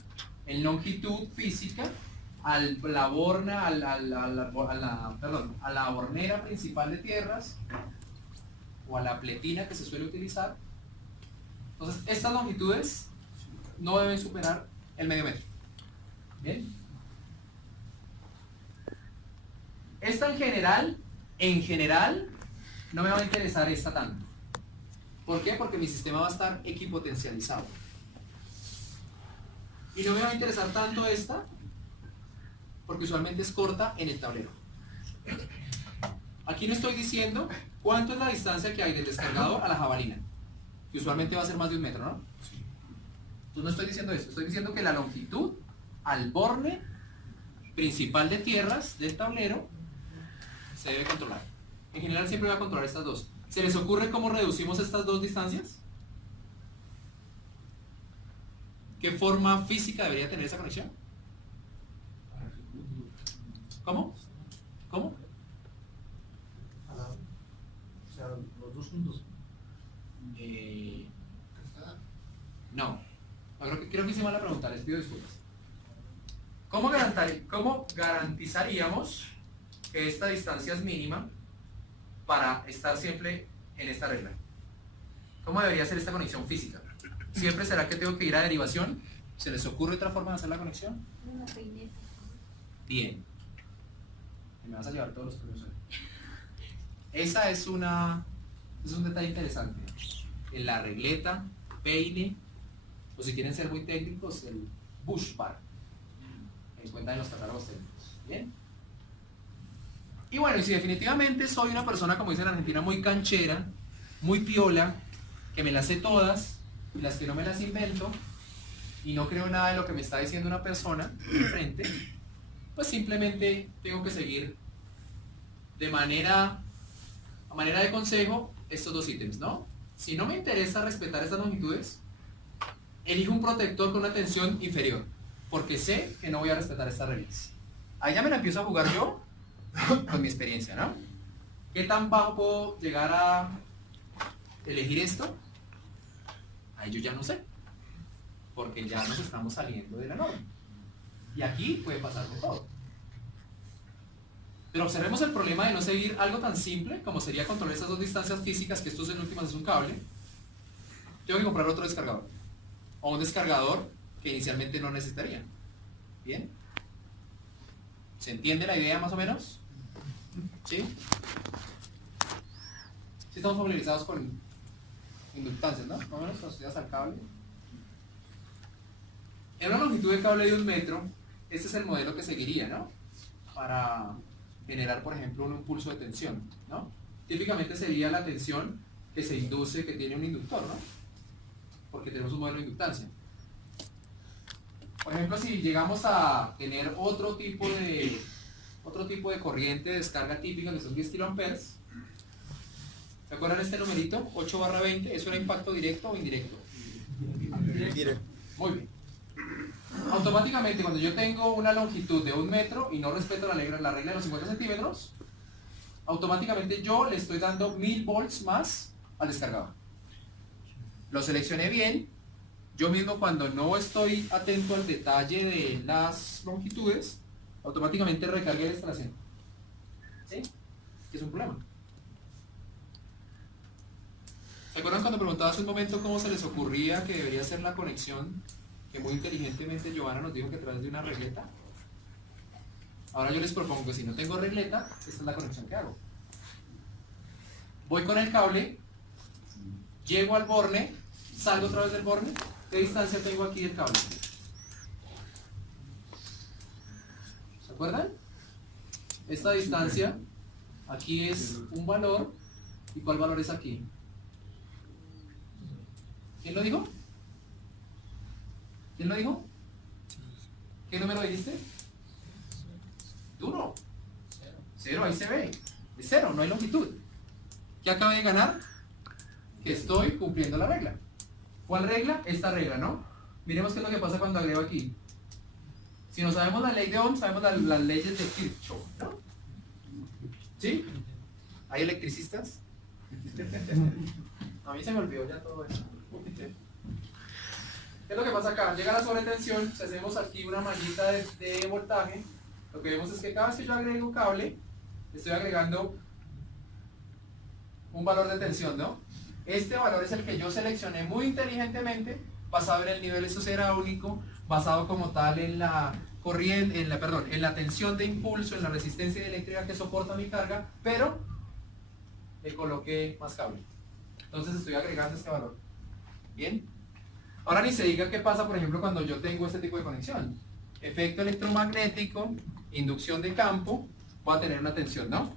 en longitud física a la bornera principal de tierras o a la pletina que se suele utilizar. Entonces estas longitudes no deben superar el medio metro. ¿Bien? Esta en general no me va a interesar esta tanto. ¿Por qué? Porque mi sistema va a estar equipotencializado. Y no me va a interesar tanto esta, porque usualmente es corta en el tablero. Aquí no estoy diciendo cuánto es la distancia que hay del descargador a la jabalina, que usualmente va a ser más de 1 metro, ¿no? Entonces no estoy diciendo esto, estoy diciendo que la longitud al borne principal de tierras del tablero se debe controlar. En general siempre va a controlar estas dos. ¿Se les ocurre cómo reducimos estas dos distancias? ¿Qué forma física debería tener esa conexión? ¿Cómo? ¿Cómo? O sea, los dos juntos. No. Creo que hice mal la pregunta, les pido disculpas. ¿Cómo garantizaríamos que esta distancia es mínima para estar siempre en esta regla? ¿Cómo debería ser esta conexión física? ¿Siempre será que tengo que ir a derivación? ¿Se les ocurre otra forma de hacer la conexión? Una peineta. Bien. Y me vas a llevar todos los premios hoy. Esa es un detalle interesante. En la regleta, peine, o si quieren ser muy técnicos, el bush bar. En cuenta de los catálogos técnicos. Bien. Y bueno, y si definitivamente soy una persona, como dicen en Argentina, muy canchera, muy piola, que me las sé todas, y las que no me las invento, y no creo nada de lo que me está diciendo una persona enfrente, pues simplemente tengo que seguir a manera de consejo estos dos ítems, ¿no? Si no me interesa respetar estas longitudes, elijo un protector con una tensión inferior, porque sé que no voy a respetar estas reglas. Ahí ya me la empiezo a jugar yo con mi experiencia, ¿no? ¿Qué tan bajo puedo llegar a elegir esto? Ahí yo ya no sé, porque ya nos estamos saliendo de la norma. Y aquí puede pasar de todo. Pero observemos el problema de no seguir algo tan simple como sería controlar esas dos distancias físicas, que esto en últimas es un cable. Tengo que comprar otro descargador, o un descargador que inicialmente no necesitaría. ¿Bien? ¿Se entiende la idea más o menos? ¿Sí? Sí estamos familiarizados con inductancias, ¿no? Más o menos asociadas al cable. En una longitud de cable de 1 metro, este es el modelo que seguiría, ¿no? Para generar, por ejemplo, un impulso de tensión, ¿no? Típicamente sería la tensión que se induce, que tiene un inductor, ¿no? Porque tenemos un modelo de inductancia. Por ejemplo, si llegamos a tener otro tipo de corriente de descarga típica, que son 10 kA, ¿se acuerdan este numerito? 8/20, ¿eso era impacto directo o indirecto? Directo. Muy bien. Automáticamente, cuando yo tengo una longitud de 1 metro y no respeto la regla de los 50 centímetros, automáticamente yo le estoy dando 1000 volts más al descargador. Lo seleccioné bien. Yo mismo, cuando no estoy atento al detalle de las longitudes, automáticamente recargué la instalación. ¿Sí? Que es un problema. ¿Se acuerdan cuando preguntaba hace un momento cómo se les ocurría que debería ser la conexión que muy inteligentemente Giovanna nos dijo que a través de una regleta? Ahora yo les propongo que si no tengo regleta, esta es la conexión que hago. Voy con el cable, llego al borne, salgo otra vez del borne. ¿Qué distancia tengo aquí del cable? ¿Se acuerdan? Esta distancia aquí es un valor. ¿Y cuál valor es aquí? ¿Quién lo dijo? ¿Quién lo dijo? ¿Qué número dijiste? Tú no. 0, ahí se ve. Es 0, no hay longitud. ¿Qué acabé de ganar? Que estoy cumpliendo la regla. ¿Cuál regla? Esta regla, ¿no? Miremos qué es lo que pasa cuando agrego aquí. Si no sabemos la ley de Ohm, sabemos las leyes de Kirchhoff, ¿no? ¿Sí? ¿Hay electricistas? A mí se me olvidó ya todo eso. ¿Qué es lo que pasa acá? Llega la sobretensión, si hacemos aquí una mallita de voltaje, lo que vemos es que cada vez que yo agrego cable, estoy agregando un valor de tensión, ¿no? Este valor es el que yo seleccioné muy inteligentemente, basado en el nivel hidráulico, basado como tal en la corriente, en la tensión de impulso, en la resistencia eléctrica que soporta mi carga, pero le coloqué más cable. Entonces estoy agregando este valor. ¿Bien? Ahora ni se diga qué pasa, por ejemplo, cuando yo tengo este tipo de conexión. Efecto electromagnético, inducción de campo, voy a tener una tensión, ¿no?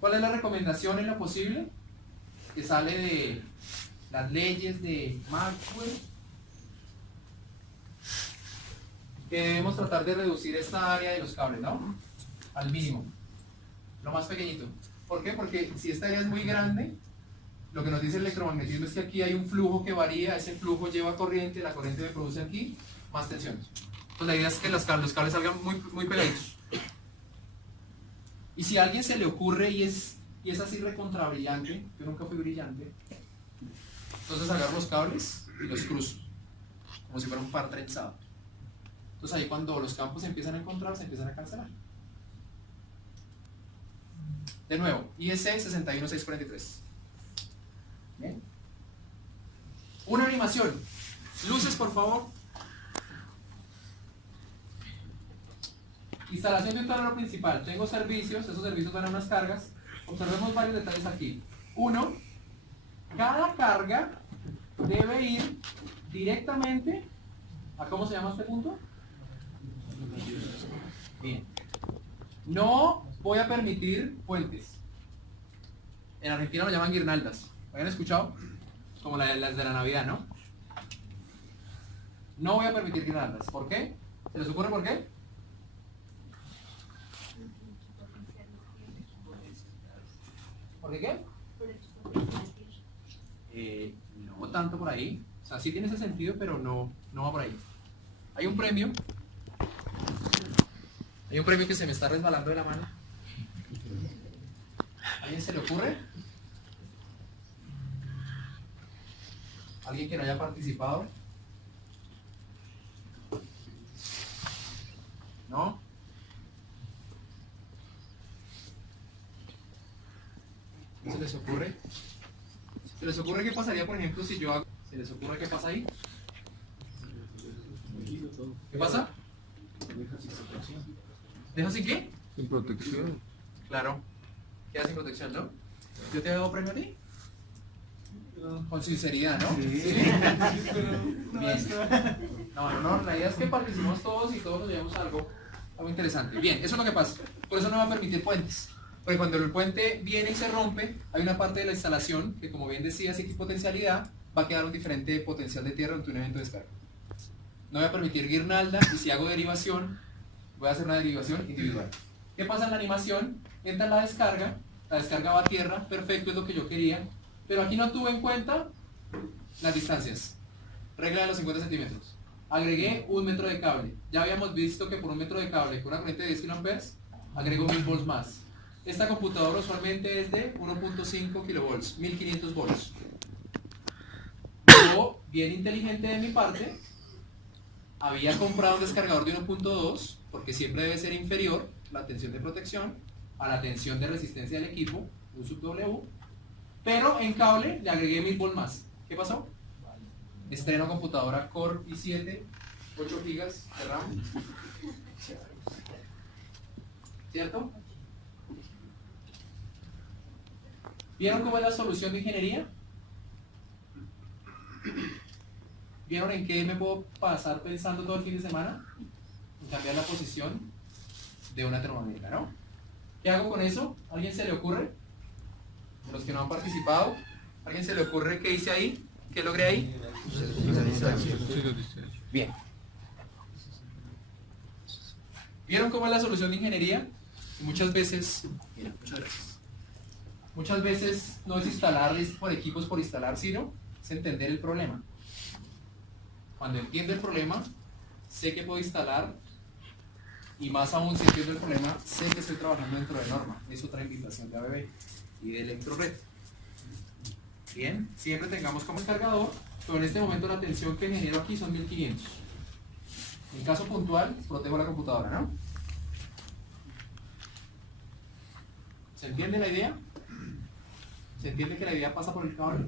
¿Cuál es la recomendación en lo posible? Que sale de las leyes de Maxwell. Que debemos tratar de reducir esta área de los cables, ¿no? Al mínimo. Lo más pequeñito. ¿Por qué? Porque si esta área es muy grande, lo que nos dice el electromagnetismo es que aquí hay un flujo que varía, ese flujo lleva corriente, la corriente me produce aquí más tensión. Entonces la idea es que los cables salgan muy pegaditos. Y si a alguien se le ocurre y es así recontra brillante, yo nunca fui brillante, entonces agarro los cables y los cruzo, como si fuera un par trenzado. Entonces ahí cuando los campos se empiezan a encontrar, se empiezan a cancelar. De nuevo, IEC 61643. ¿Bien? Una animación. Luces, por favor. Instalación de un tablero principal. Tengo servicios, esos servicios dan unas cargas. Observemos varios detalles aquí. Uno, cada carga debe ir directamente a, ¿cómo se llama este punto? Bien. No voy a permitir puentes. En Argentina lo llaman guirnaldas. ¿Habían escuchado? Como las de la Navidad, ¿no? No voy a permitir guirnaldas. ¿Por qué? ¿Se les ocurre por qué? ¿Por qué? No tanto por ahí. O sea, sí tiene ese sentido, pero no va por ahí. Hay un premio. Hay un premio que se me está resbalando de la mano. ¿A alguien se le ocurre? ¿Alguien que no haya participado? ¿No? ¿Qué se les ocurre? ¿Se les ocurre qué pasaría, por ejemplo, si yo hago... ¿Se les ocurre qué pasa ahí? ¿Qué pasa? ¿Deja sin qué? Sin protección. Claro. Queda sin protección, ¿no? ¿Yo te hago premio a ti? Con sinceridad, ¿no? Sí. Bien. No, la idea es que participemos todos y todos nos llevemos algo interesante. Bien, eso es lo que pasa. Por eso no va a permitir puentes. Porque cuando el puente viene y se rompe, hay una parte de la instalación que, como bien decía, si potencialidad, va a quedar un diferente potencial de tierra ante un evento de descarga. No voy a permitir guirnalda, y si hago derivación, voy a hacer una derivación individual. ¿Qué pasa en la animación? Entra la descarga va a tierra, perfecto, es lo que yo quería, pero aquí no tuve en cuenta las distancias. Regla de los 50 centímetros. Agregué 1 metro de cable. Ya habíamos visto que por 1 metro de cable con una corriente de 10 kA, agrego 1000 volts más. Esta computadora usualmente es de 1.5 kilovolts, 1500 volts. Yo, bien inteligente de mi parte, había comprado un descargador de 1.2, porque siempre debe ser inferior la tensión de protección a la tensión de resistencia del equipo, U sub W, pero en cable le agregué 1000 volts más. ¿Qué pasó? Estreno computadora Core i7, 8 GB de RAM. ¿Cierto? ¿Vieron cómo es la solución de ingeniería? ¿Vieron en qué me puedo pasar pensando todo el fin de semana? En cambiar la posición de una termomagnética, ¿no? ¿Qué hago con eso? ¿A alguien se le ocurre? De los que no han participado, ¿a alguien se le ocurre qué hice ahí? ¿Qué logré ahí? Bien. ¿Vieron cómo es la solución de ingeniería? Muchas veces, mira, muchas gracias. muchas veces no es instalar por equipos por instalar, sino es entender el problema. Cuando entiendo el problema, sé que puedo instalar, y más aún si entiendo el problema, sé que estoy trabajando dentro de norma. Es otra invitación de ABB y de Electrored. Bien, siempre tengamos como cargador, pero en este momento la tensión que genero aquí son 1500. En caso puntual, protejo la computadora, ¿no? ¿Se entiende la idea? ¿Se entiende que la idea pasa por el cable?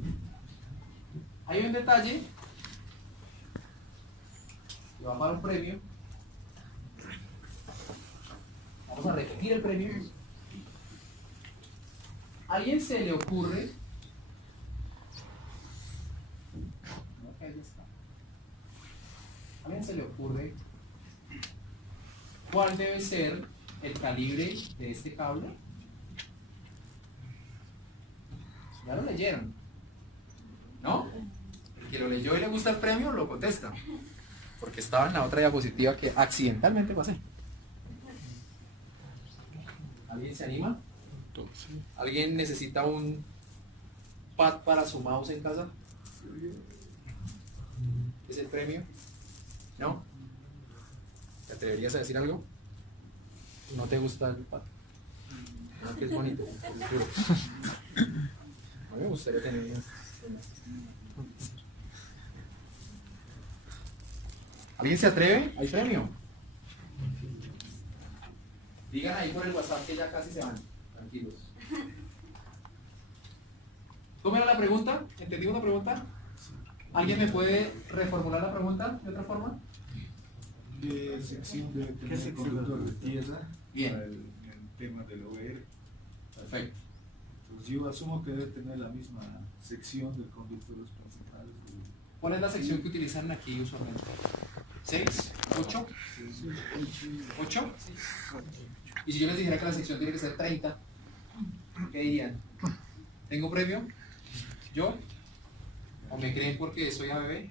Hay un detalle, que va para un premio. Vamos a repetir el premio. ¿A alguien se le ocurre? ¿A alguien se le ocurre cuál debe ser el calibre de este cable? Ya lo leyeron, ¿no? El que lo leyó y le gusta el premio lo contesta, porque estaba en la otra diapositiva que accidentalmente pasé. ¿Alguien se anima? ¿Alguien necesita un pad para su mouse en casa? ¿Es el premio? ¿No? ¿Te atreverías a decir algo? ¿No te gusta el pad? No, que es bonito. Es duro. A mí me gustaría tener uno. ¿Alguien se atreve? ¿Hay premio? Digan ahí por el WhatsApp que ya casi se van. Tranquilos. ¿Cómo era la pregunta? ¿Entendimos la pregunta? ¿Alguien me puede reformular la pregunta de otra forma? ¿Qué sección debe tener el conductor de tierra? Bien. Para el tema del OR. Perfecto. Pues yo asumo que debe tener la misma sección de conductores principales. ¿Cuál es la sección que utilizan aquí usualmente? ¿6? ¿8? ¿8? Y si yo les dijera que la sección tiene que ser 30, ¿qué dirían? ¿Tengo premio? ¿Yo? ¿O me creen porque soy ABB?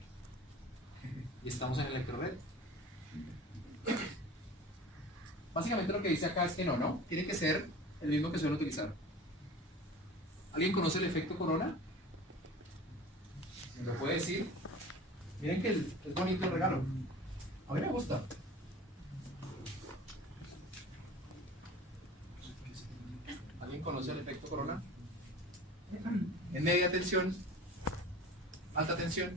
Y estamos en Electrored. Básicamente lo que dice acá es que no, tiene que ser el mismo que suelen utilizar. ¿Alguien conoce el efecto corona? ¿Me lo puede decir? Miren que es bonito el regalo. A mí me gusta. ¿Alguien conoce el efecto corona? En media tensión, alta tensión.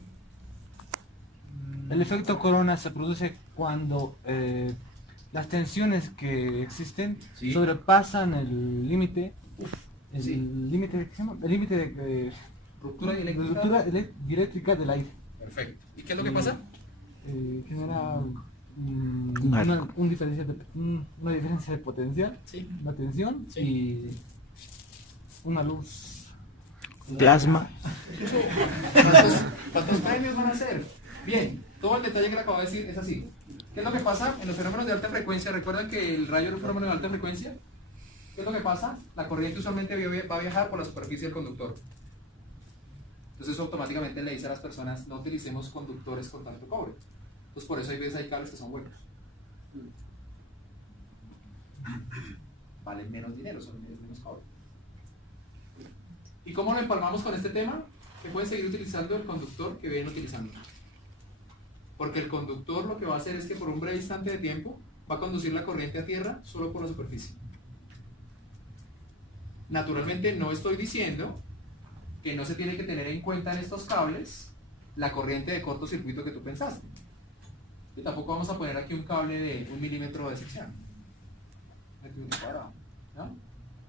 El efecto corona se produce cuando las tensiones que existen Sí. sobrepasan el límite. El Sí. límite, ¿qué se llama? El límite de Ruptura de dieléctrica. ruptura dieléctrica del aire. Perfecto. ¿Y qué es lo que pasa? Genera Marco. una diferencia de potencial, Sí. una tensión Sí. y una luz. Plasma. ¿Cuántos premios van a hacer? Bien, todo el detalle que le acabo de decir es así. ¿Qué es lo que pasa en los fenómenos de alta frecuencia? ¿Recuerdan que el rayo es un fenómeno de alta frecuencia? ¿Qué es lo que pasa? La corriente usualmente va a viajar por la superficie del conductor. Entonces eso automáticamente le dice a las personas, no utilicemos conductores con tanto cobre. Entonces por eso hay cables que son huecos. Valen menos dinero, son menos cobre. ¿Y cómo lo empalmamos con este tema? Que pueden seguir utilizando el conductor que vienen utilizando. Porque el conductor lo que va a hacer es que por un breve instante de tiempo va a conducir la corriente a tierra solo por la superficie. Naturalmente no estoy diciendo que no se tiene que tener en cuenta en estos cables la corriente de cortocircuito que tú pensaste. Y tampoco vamos a poner aquí un cable de 1 milímetro de sección. ¿No?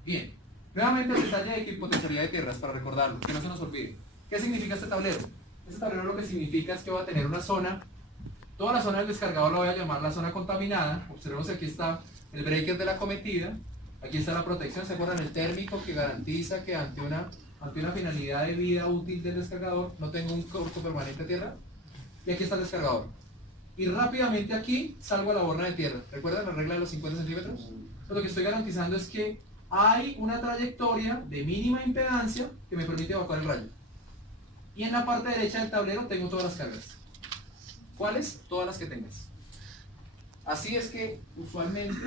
Bien. Nuevamente el detalle de equipotencialidad de tierras para recordarlo, que no se nos olvide. ¿Qué significa este tablero? Este tablero lo que significa es que va a tener una zona, toda la zona del descargador la voy a llamar la zona contaminada. Observemos que aquí está el breaker de la acometida, aquí está la protección, ¿se acuerdan? El térmico que garantiza que ante una finalidad de vida útil del descargador no tengo un corto permanente a tierra. Y aquí está el descargador. Y rápidamente aquí salgo a la borna de tierra. ¿Recuerdan la regla de los 50 centímetros? Entonces, lo que estoy garantizando es que hay una trayectoria de mínima impedancia que me permite evacuar el rayo. Y en la parte derecha del tablero tengo todas las cargas. ¿Cuáles? Todas las que tengas. Así es que usualmente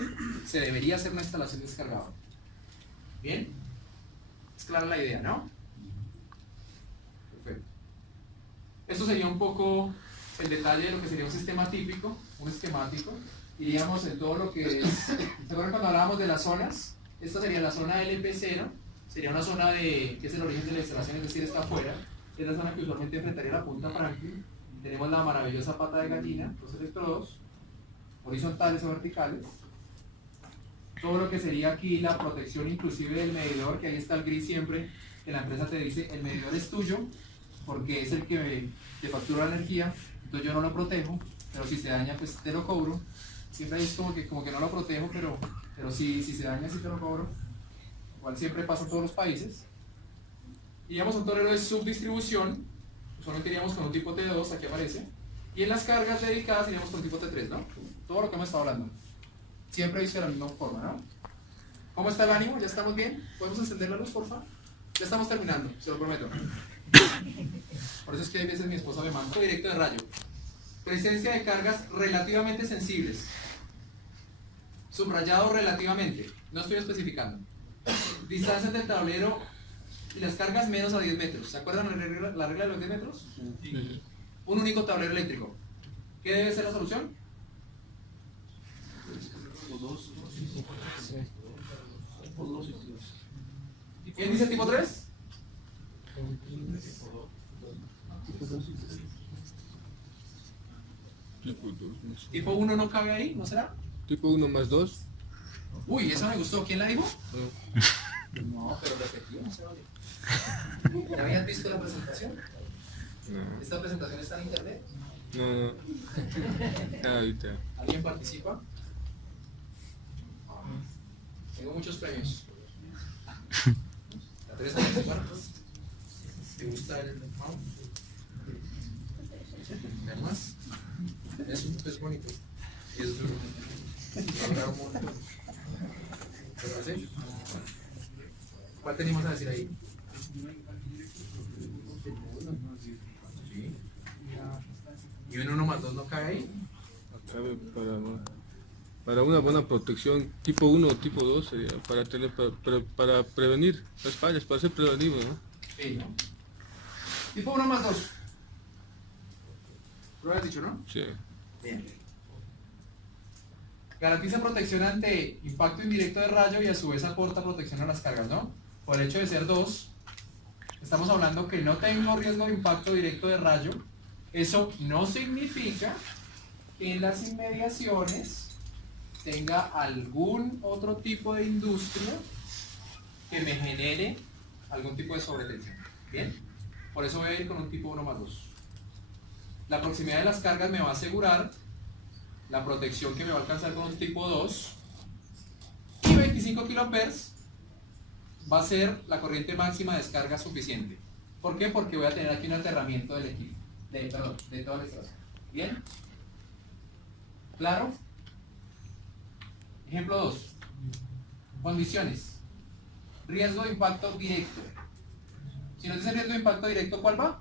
se debería hacer una instalación de descargador. ¿Bien? clara la idea, ¿no? Perfecto. Esto sería un poco el detalle de lo que sería un sistema típico, un esquemático. Iríamos en todo lo que es... ¿Se acuerdan cuando hablábamos de las zonas? Esta sería la zona LP0, sería una zona que es el origen de la instalación, es decir, está afuera. Es la zona que usualmente enfrentaría la punta Franklin. Tenemos la maravillosa pata de gallina, los electrodos, horizontales o verticales. Todo lo que sería aquí la protección inclusive del medidor, que ahí está el gris siempre, que la empresa te dice, el medidor es tuyo, porque es el que te factura la energía, entonces yo no lo protejo, pero si se daña, pues te lo cobro. Siempre es como que no lo protejo, pero si se daña, sí te lo cobro. Igual siempre pasa en todos los países. Iríamos a un tablero de subdistribución, usualmente iríamos con un tipo T2, aquí aparece, y en las cargas dedicadas iríamos con tipo T3, ¿no? Todo lo que hemos estado hablando. Siempre visto de la misma forma, ¿no? ¿Cómo está el ánimo? ¿Ya estamos bien? ¿Podemos encender la luz, por favor? Ya estamos terminando, se lo prometo. Por eso es que hay veces mi esposa me manda directo de rayo. Presencia de cargas relativamente sensibles. Subrayado relativamente. No estoy especificando. Distancias del tablero y las cargas menos a 10 metros. ¿Se acuerdan la regla de los 10 metros? Sí. Un único tablero eléctrico. ¿Qué debe ser la solución? ¿Quién dice tipo 3? ¿Tipo 1 no cabe ahí? ¿No será? Tipo 1 más 2. Uy, esa me gustó. ¿Quién la dijo? No, pero repetido no se vale. ¿Ya habían visto la presentación? No, ¿Esta presentación está en internet? no. Ahorita. ¿Alguien participa? Tengo muchos premios. ¿La Teresa participa? ¿Te gusta el mouse? ¿Más? Es bonito. Y es duro. Habrá un montón. ¿Te parece? ¿Cuál teníamos a decir ahí? Sí. ¿Y un 1 más 2 no cae ahí? Cabe para una buena protección, tipo 1 o tipo 2 sería para prevenir las fallas, para ser preventivo, ¿no? Sí, ¿no? Tipo 1 más 2. ¿Lo habías dicho, no? Sí. Bien. Garantiza protección ante impacto indirecto de rayo y a su vez aporta protección a las cargas, ¿no? Por el hecho de ser 2, estamos hablando que no tengo riesgo de impacto directo de rayo. Eso no significa que en las inmediaciones tenga algún otro tipo de industria que me genere algún tipo de sobretensión. ¿Bien? Por eso voy a ir con un tipo 1 más 2. La proximidad de las cargas me va a asegurar la protección que me va a alcanzar con un tipo 2 y 25 kA va a ser la corriente máxima de descarga suficiente. ¿Por qué? Porque voy a tener aquí un aterramiento del equipo, de toda la estación. ¿Bien? ¿Claro? Ejemplo 2. Condiciones. Riesgo de impacto directo. Si nos dice riesgo de impacto directo, ¿cuál va?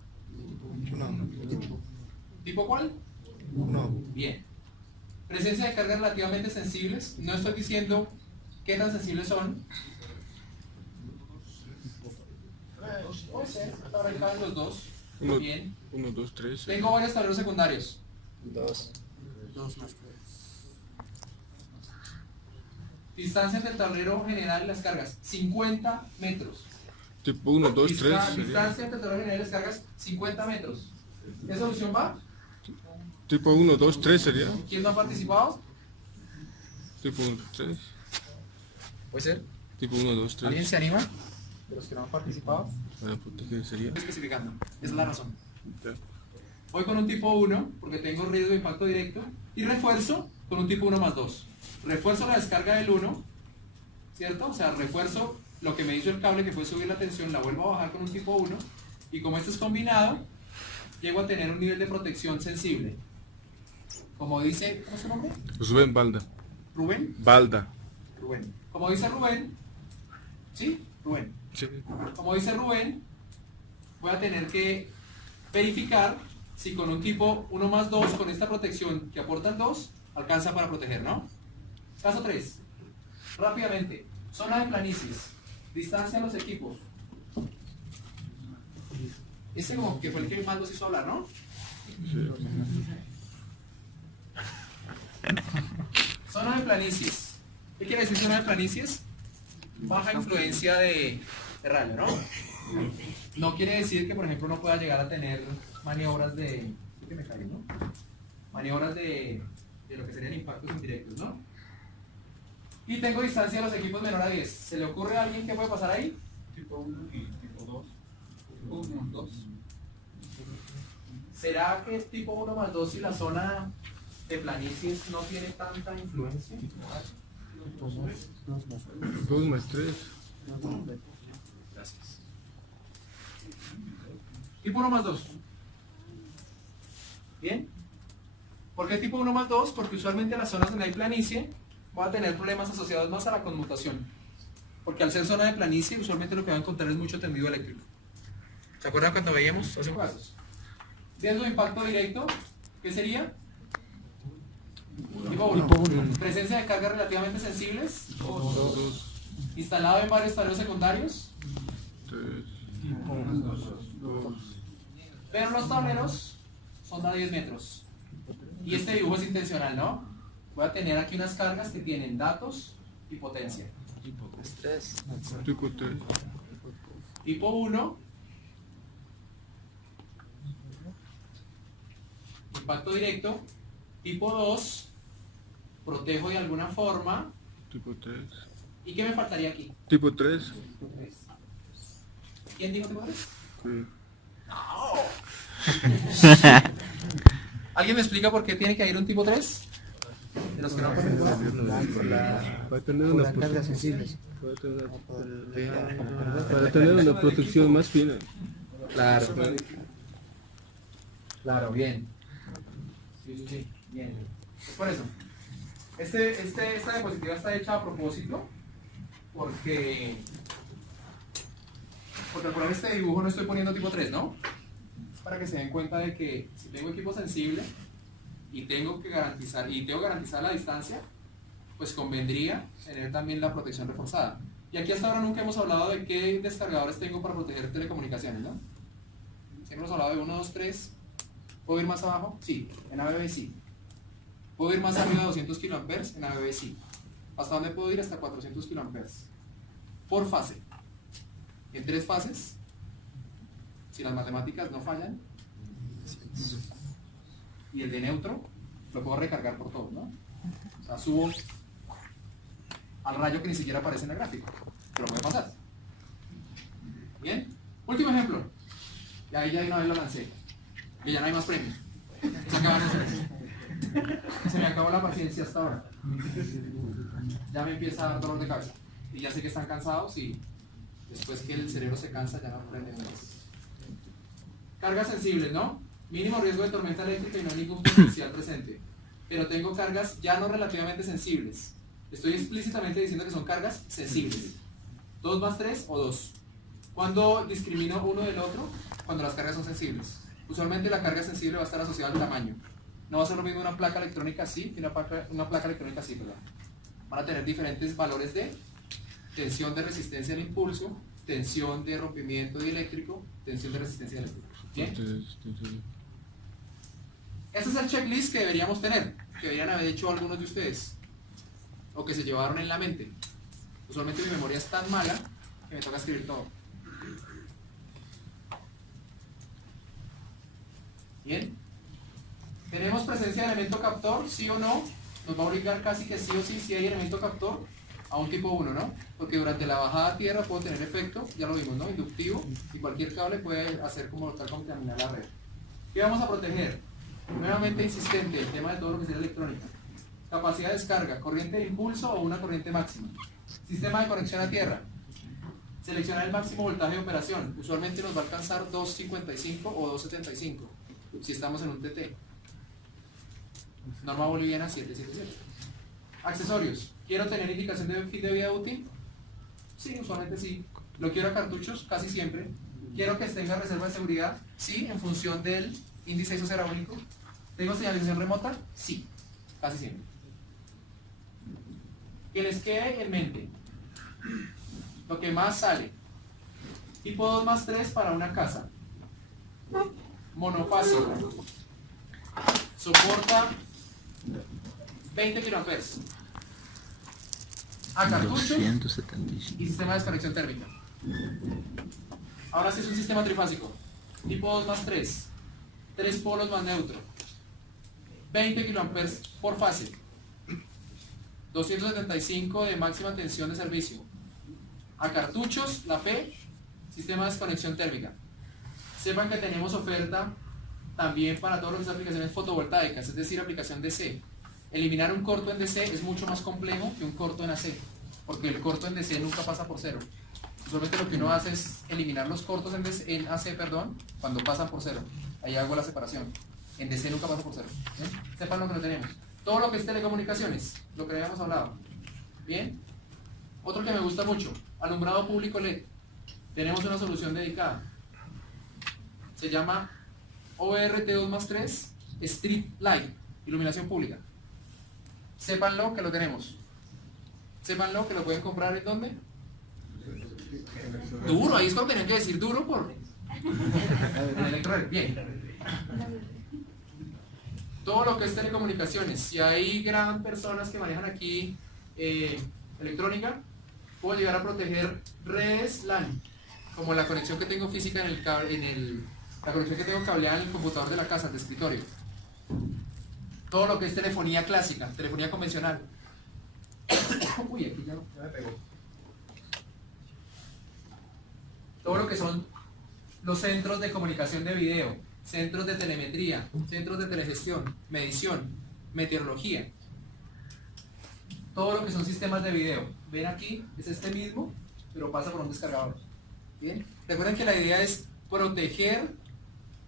¿Tipo cuál? No. Bien. Presencia de cargas relativamente sensibles. No estoy diciendo qué tan sensibles son. Puede ser, ahora caben los dos. Bien. 1, 2, 3. Tengo varios tableros secundarios. 2. Distancias del tablero general y las cargas. 50 metros. Tipo 1, 2, 3. Distancia del tablero general y las cargas. 50 metros. ¿Qué solución va? Tipo 1, 2, 3 sería. ¿Quién no ha participado? Tipo 1, 3. Puede ser. Tipo 1, 2, 3. ¿Alguien se anima? De los que no han participado. Para proteger sería. Especificando. Esa es la razón. Voy con un tipo 1 porque tengo riesgo de impacto directo y refuerzo con un tipo 1 más 2. Refuerzo la descarga del 1, ¿cierto? O sea, refuerzo lo que me hizo el cable que fue subir la tensión, la vuelvo a bajar con un tipo 1 y como esto es combinado, llego a tener un nivel de protección sensible. Como dice, ¿cómo es su nombre? Rubén Balda. ¿Rubén? Balda. Rubén. Como dice Rubén, ¿sí? Rubén. Sí. Como dice Rubén, voy a tener que verificar si con un tipo 1 más 2, con esta protección que aporta el 2, alcanza para proteger, ¿no? Caso 3. Rápidamente. Zona de planicies. Distancia a los equipos. Este como que fue el que más los hizo hablar, ¿no? Zona de planicies. ¿Qué quiere decir zona de planicies? Baja influencia de rayo, ¿no? No quiere decir que, por ejemplo, no pueda llegar a tener maniobras de... ¿Qué me cae, no? Maniobras de lo que serían impactos indirectos, ¿no? Y tengo distancia de los equipos menor a 10. ¿Se le ocurre a alguien qué puede pasar ahí? Tipo 1 y tipo 2. 1, 2. ¿Será que tipo 1 más 2 si la zona de planicies no tiene tanta influencia? 2 más 3. Gracias. Tipo 1 más 2. ¿Bien? ¿Por qué tipo 1 más 2? Porque usualmente en las zonas donde hay planicie va a tener problemas asociados más a la conmutación. Porque al ser zona de planicie, usualmente lo que va a encontrar es mucho tendido eléctrico. ¿Se acuerdan cuando veíamos hace pasos? Riesgo de impacto directo, ¿qué sería? Tipo 1. Presencia de cargas relativamente sensibles. 2, Instalado en varios tableros secundarios. 3, Pero los tableros son de 10 metros. Y este dibujo es intencional, ¿no? Voy a tener aquí unas cargas que tienen datos y potencia. tipo 3. Tipo 1, impacto directo. Tipo 2, protejo de alguna forma. Tipo 3. ¿Y qué me faltaría aquí? Tipo 3. ¿Quién dijo tipo 3? Sí. ¿Alguien me explica por qué tiene que ir un tipo 3? De los que no ponen Para tener una protección. Para tener una protección más fina. Claro. Claro, bien. Sí, bien. Es por eso. Esta diapositiva está hecha a propósito porque al poner este dibujo no estoy poniendo tipo 3, ¿no? Para que se den cuenta de que si tengo equipo sensible y tengo que garantizar la distancia, pues convendría tener también la protección reforzada. Y aquí hasta ahora nunca hemos hablado de qué descargadores tengo para proteger telecomunicaciones, ¿no? Siempre hemos hablado de 1, 2, 3. ¿Puedo ir más abajo? Sí, en ABB sí. ¿Puedo ir más arriba de 200 kA? En ABB sí. ¿Hasta dónde puedo ir? Hasta 400 kA. Por fase. En 3 fases, si las matemáticas no fallan, y el de neutro, lo puedo recargar por todo, ¿no? O sea, subo al rayo que ni siquiera aparece en el gráfico, pero puede pasar. Bien, último ejemplo. Y ahí ya de una vez lo lancé. Y ya no hay más premios. Se acaban los premios. Se me acabó la paciencia hasta ahora. Ya me empieza a dar dolor de cabeza. Y ya sé que están cansados y después que el cerebro se cansa ya no aprenden más. Cargas sensibles, ¿no? Mínimo riesgo de tormenta eléctrica y no hay ningún potencial presente. Pero tengo cargas ya no relativamente sensibles. Estoy explícitamente diciendo que son cargas sensibles. 2 más 3 o 2. ¿Cuándo discrimino uno del otro? Cuando las cargas son sensibles. Usualmente la carga sensible va a estar asociada al tamaño. No va a ser lo mismo una placa electrónica así que una placa electrónica así, ¿verdad? Van a tener diferentes valores de tensión de resistencia al impulso, tensión de rompimiento dieléctrico, tensión de resistencia eléctrica. ¿Bien? Este es el checklist que deberíamos tener, que deberían haber hecho algunos de ustedes, o que se llevaron en la mente. Usualmente mi memoria es tan mala que me toca escribir todo. Bien. ¿Tenemos presencia de elemento captor? ¿Sí o no? Nos va a obligar casi que sí o sí, si hay elemento captor, a un tipo 1, ¿no? Porque durante la bajada a tierra puedo tener efecto, ya lo vimos, ¿no? Inductivo, y cualquier cable puede hacer como tal contaminar la red. ¿Qué vamos a proteger? Nuevamente insistente, el tema de todo lo que sea electrónica. Capacidad de descarga, corriente de impulso o una corriente máxima. Sistema de conexión a tierra. Seleccionar el máximo voltaje de operación. Usualmente nos va a alcanzar 2.55 o 2.75 si estamos en un TT. Norma boliviana 777. Accesorios. ¿Quiero tener indicación de fin de vida útil? Sí, usualmente sí. ¿Lo quiero a cartuchos? Casi siempre. ¿Quiero que tenga reserva de seguridad? Sí, en función del índice isocerámico. ¿Tengo señalización remota? Sí, casi siempre. Que les quede en mente lo que más sale. Tipo 2 más 3 para una casa. monofásico. Soporta 20 kA. A cartuchos 275. y sistema de desconexión térmica. Ahora sí es un sistema trifásico. Tipo 2 más 3. 3 polos más neutro. 20 kA por fase. 275 de máxima tensión de servicio. A cartuchos, la P, sistema de desconexión térmica. Sepan que tenemos oferta también para todas las aplicaciones fotovoltaicas, es decir, aplicación DC. Eliminar un corto en DC es mucho más complejo que un corto en AC, porque el corto en DC nunca pasa por cero. Solamente lo que uno hace es eliminar los cortos en AC, cuando pasan por cero. Ahí hago la separación. En DC nunca pasa por cero. ¿Bien? Sepan lo que no tenemos. Todo lo que es telecomunicaciones, lo que habíamos hablado. ¿Bien? Otro que me gusta mucho, alumbrado público LED. Tenemos una solución dedicada. Se llama ORT2 más 3 Street Light, iluminación pública. Sépanlo que lo tenemos. Sépanlo que lo pueden comprar ¿en dónde? Duro, ahí es cuando tenían que decir duro por en Electrored. Bien. Todo lo que es telecomunicaciones. Si hay gran personas que manejan aquí electrónica, puedo llegar a proteger redes LAN, como la conexión que tengo física la conexión que tengo cableada en el computador de la casa, de escritorio. Todo lo que es telefonía clásica, telefonía convencional. Uy, aquí ya me pegó. Todo lo que son los centros de comunicación de video, centros de telemetría, centros de telegestión, medición, meteorología. Todo lo que son sistemas de video. Ven aquí, es este mismo, pero pasa por un descargador. ¿Bien? Recuerden que la idea es proteger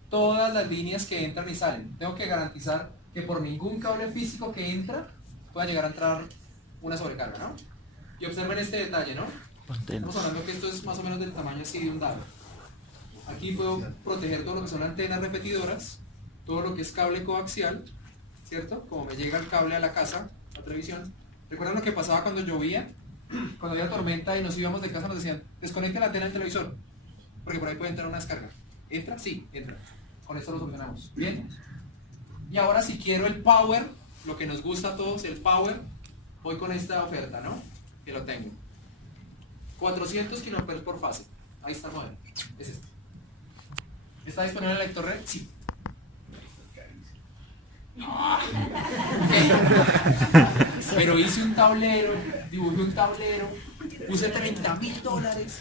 todas las líneas que entran y salen. Tengo que garantizar que por ningún cable físico que entra pueda llegar a entrar una sobrecarga, ¿no? Y observen este detalle, ¿no? Estamos hablando que esto es más o menos del tamaño así de un dado. Aquí puedo proteger todo lo que son antenas repetidoras, todo lo que es cable coaxial, ¿cierto? Como me llega el cable a la casa, a la televisión. ¿Recuerdan lo que pasaba cuando llovía? Cuando había tormenta y nos íbamos de casa nos decían, desconecte la antena del televisor, porque por ahí puede entrar una descarga. ¿Entra? Sí, entra. Con esto lo solucionamos. Bien. Y ahora si quiero el power, lo que nos gusta a todos, el power, voy con esta oferta, ¿no? Que lo tengo. 400 kA por fase. Ahí está el modelo. Es este. ¿Está disponible en Electrored? Sí. Pero hice un tablero, dibujé un tablero, puse $30.000.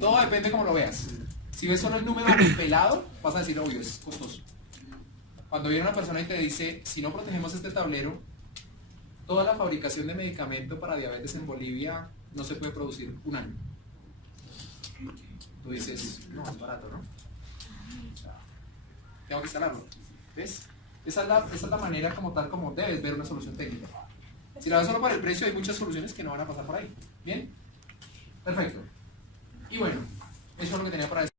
Todo depende como lo veas. Si ves solo el número pelado, vas a decir, obvio, es costoso. Cuando viene una persona y te dice, si no protegemos este tablero, toda la fabricación de medicamento para diabetes en Bolivia no se puede producir un año. Tú dices, no, es barato, ¿no? Tengo que instalarlo. ¿Ves? Esa es la manera como tal como debes ver una solución técnica. Si la ves solo para el precio, hay muchas soluciones que no van a pasar por ahí. ¿Bien? Perfecto. Y bueno, eso es lo que tenía para decir.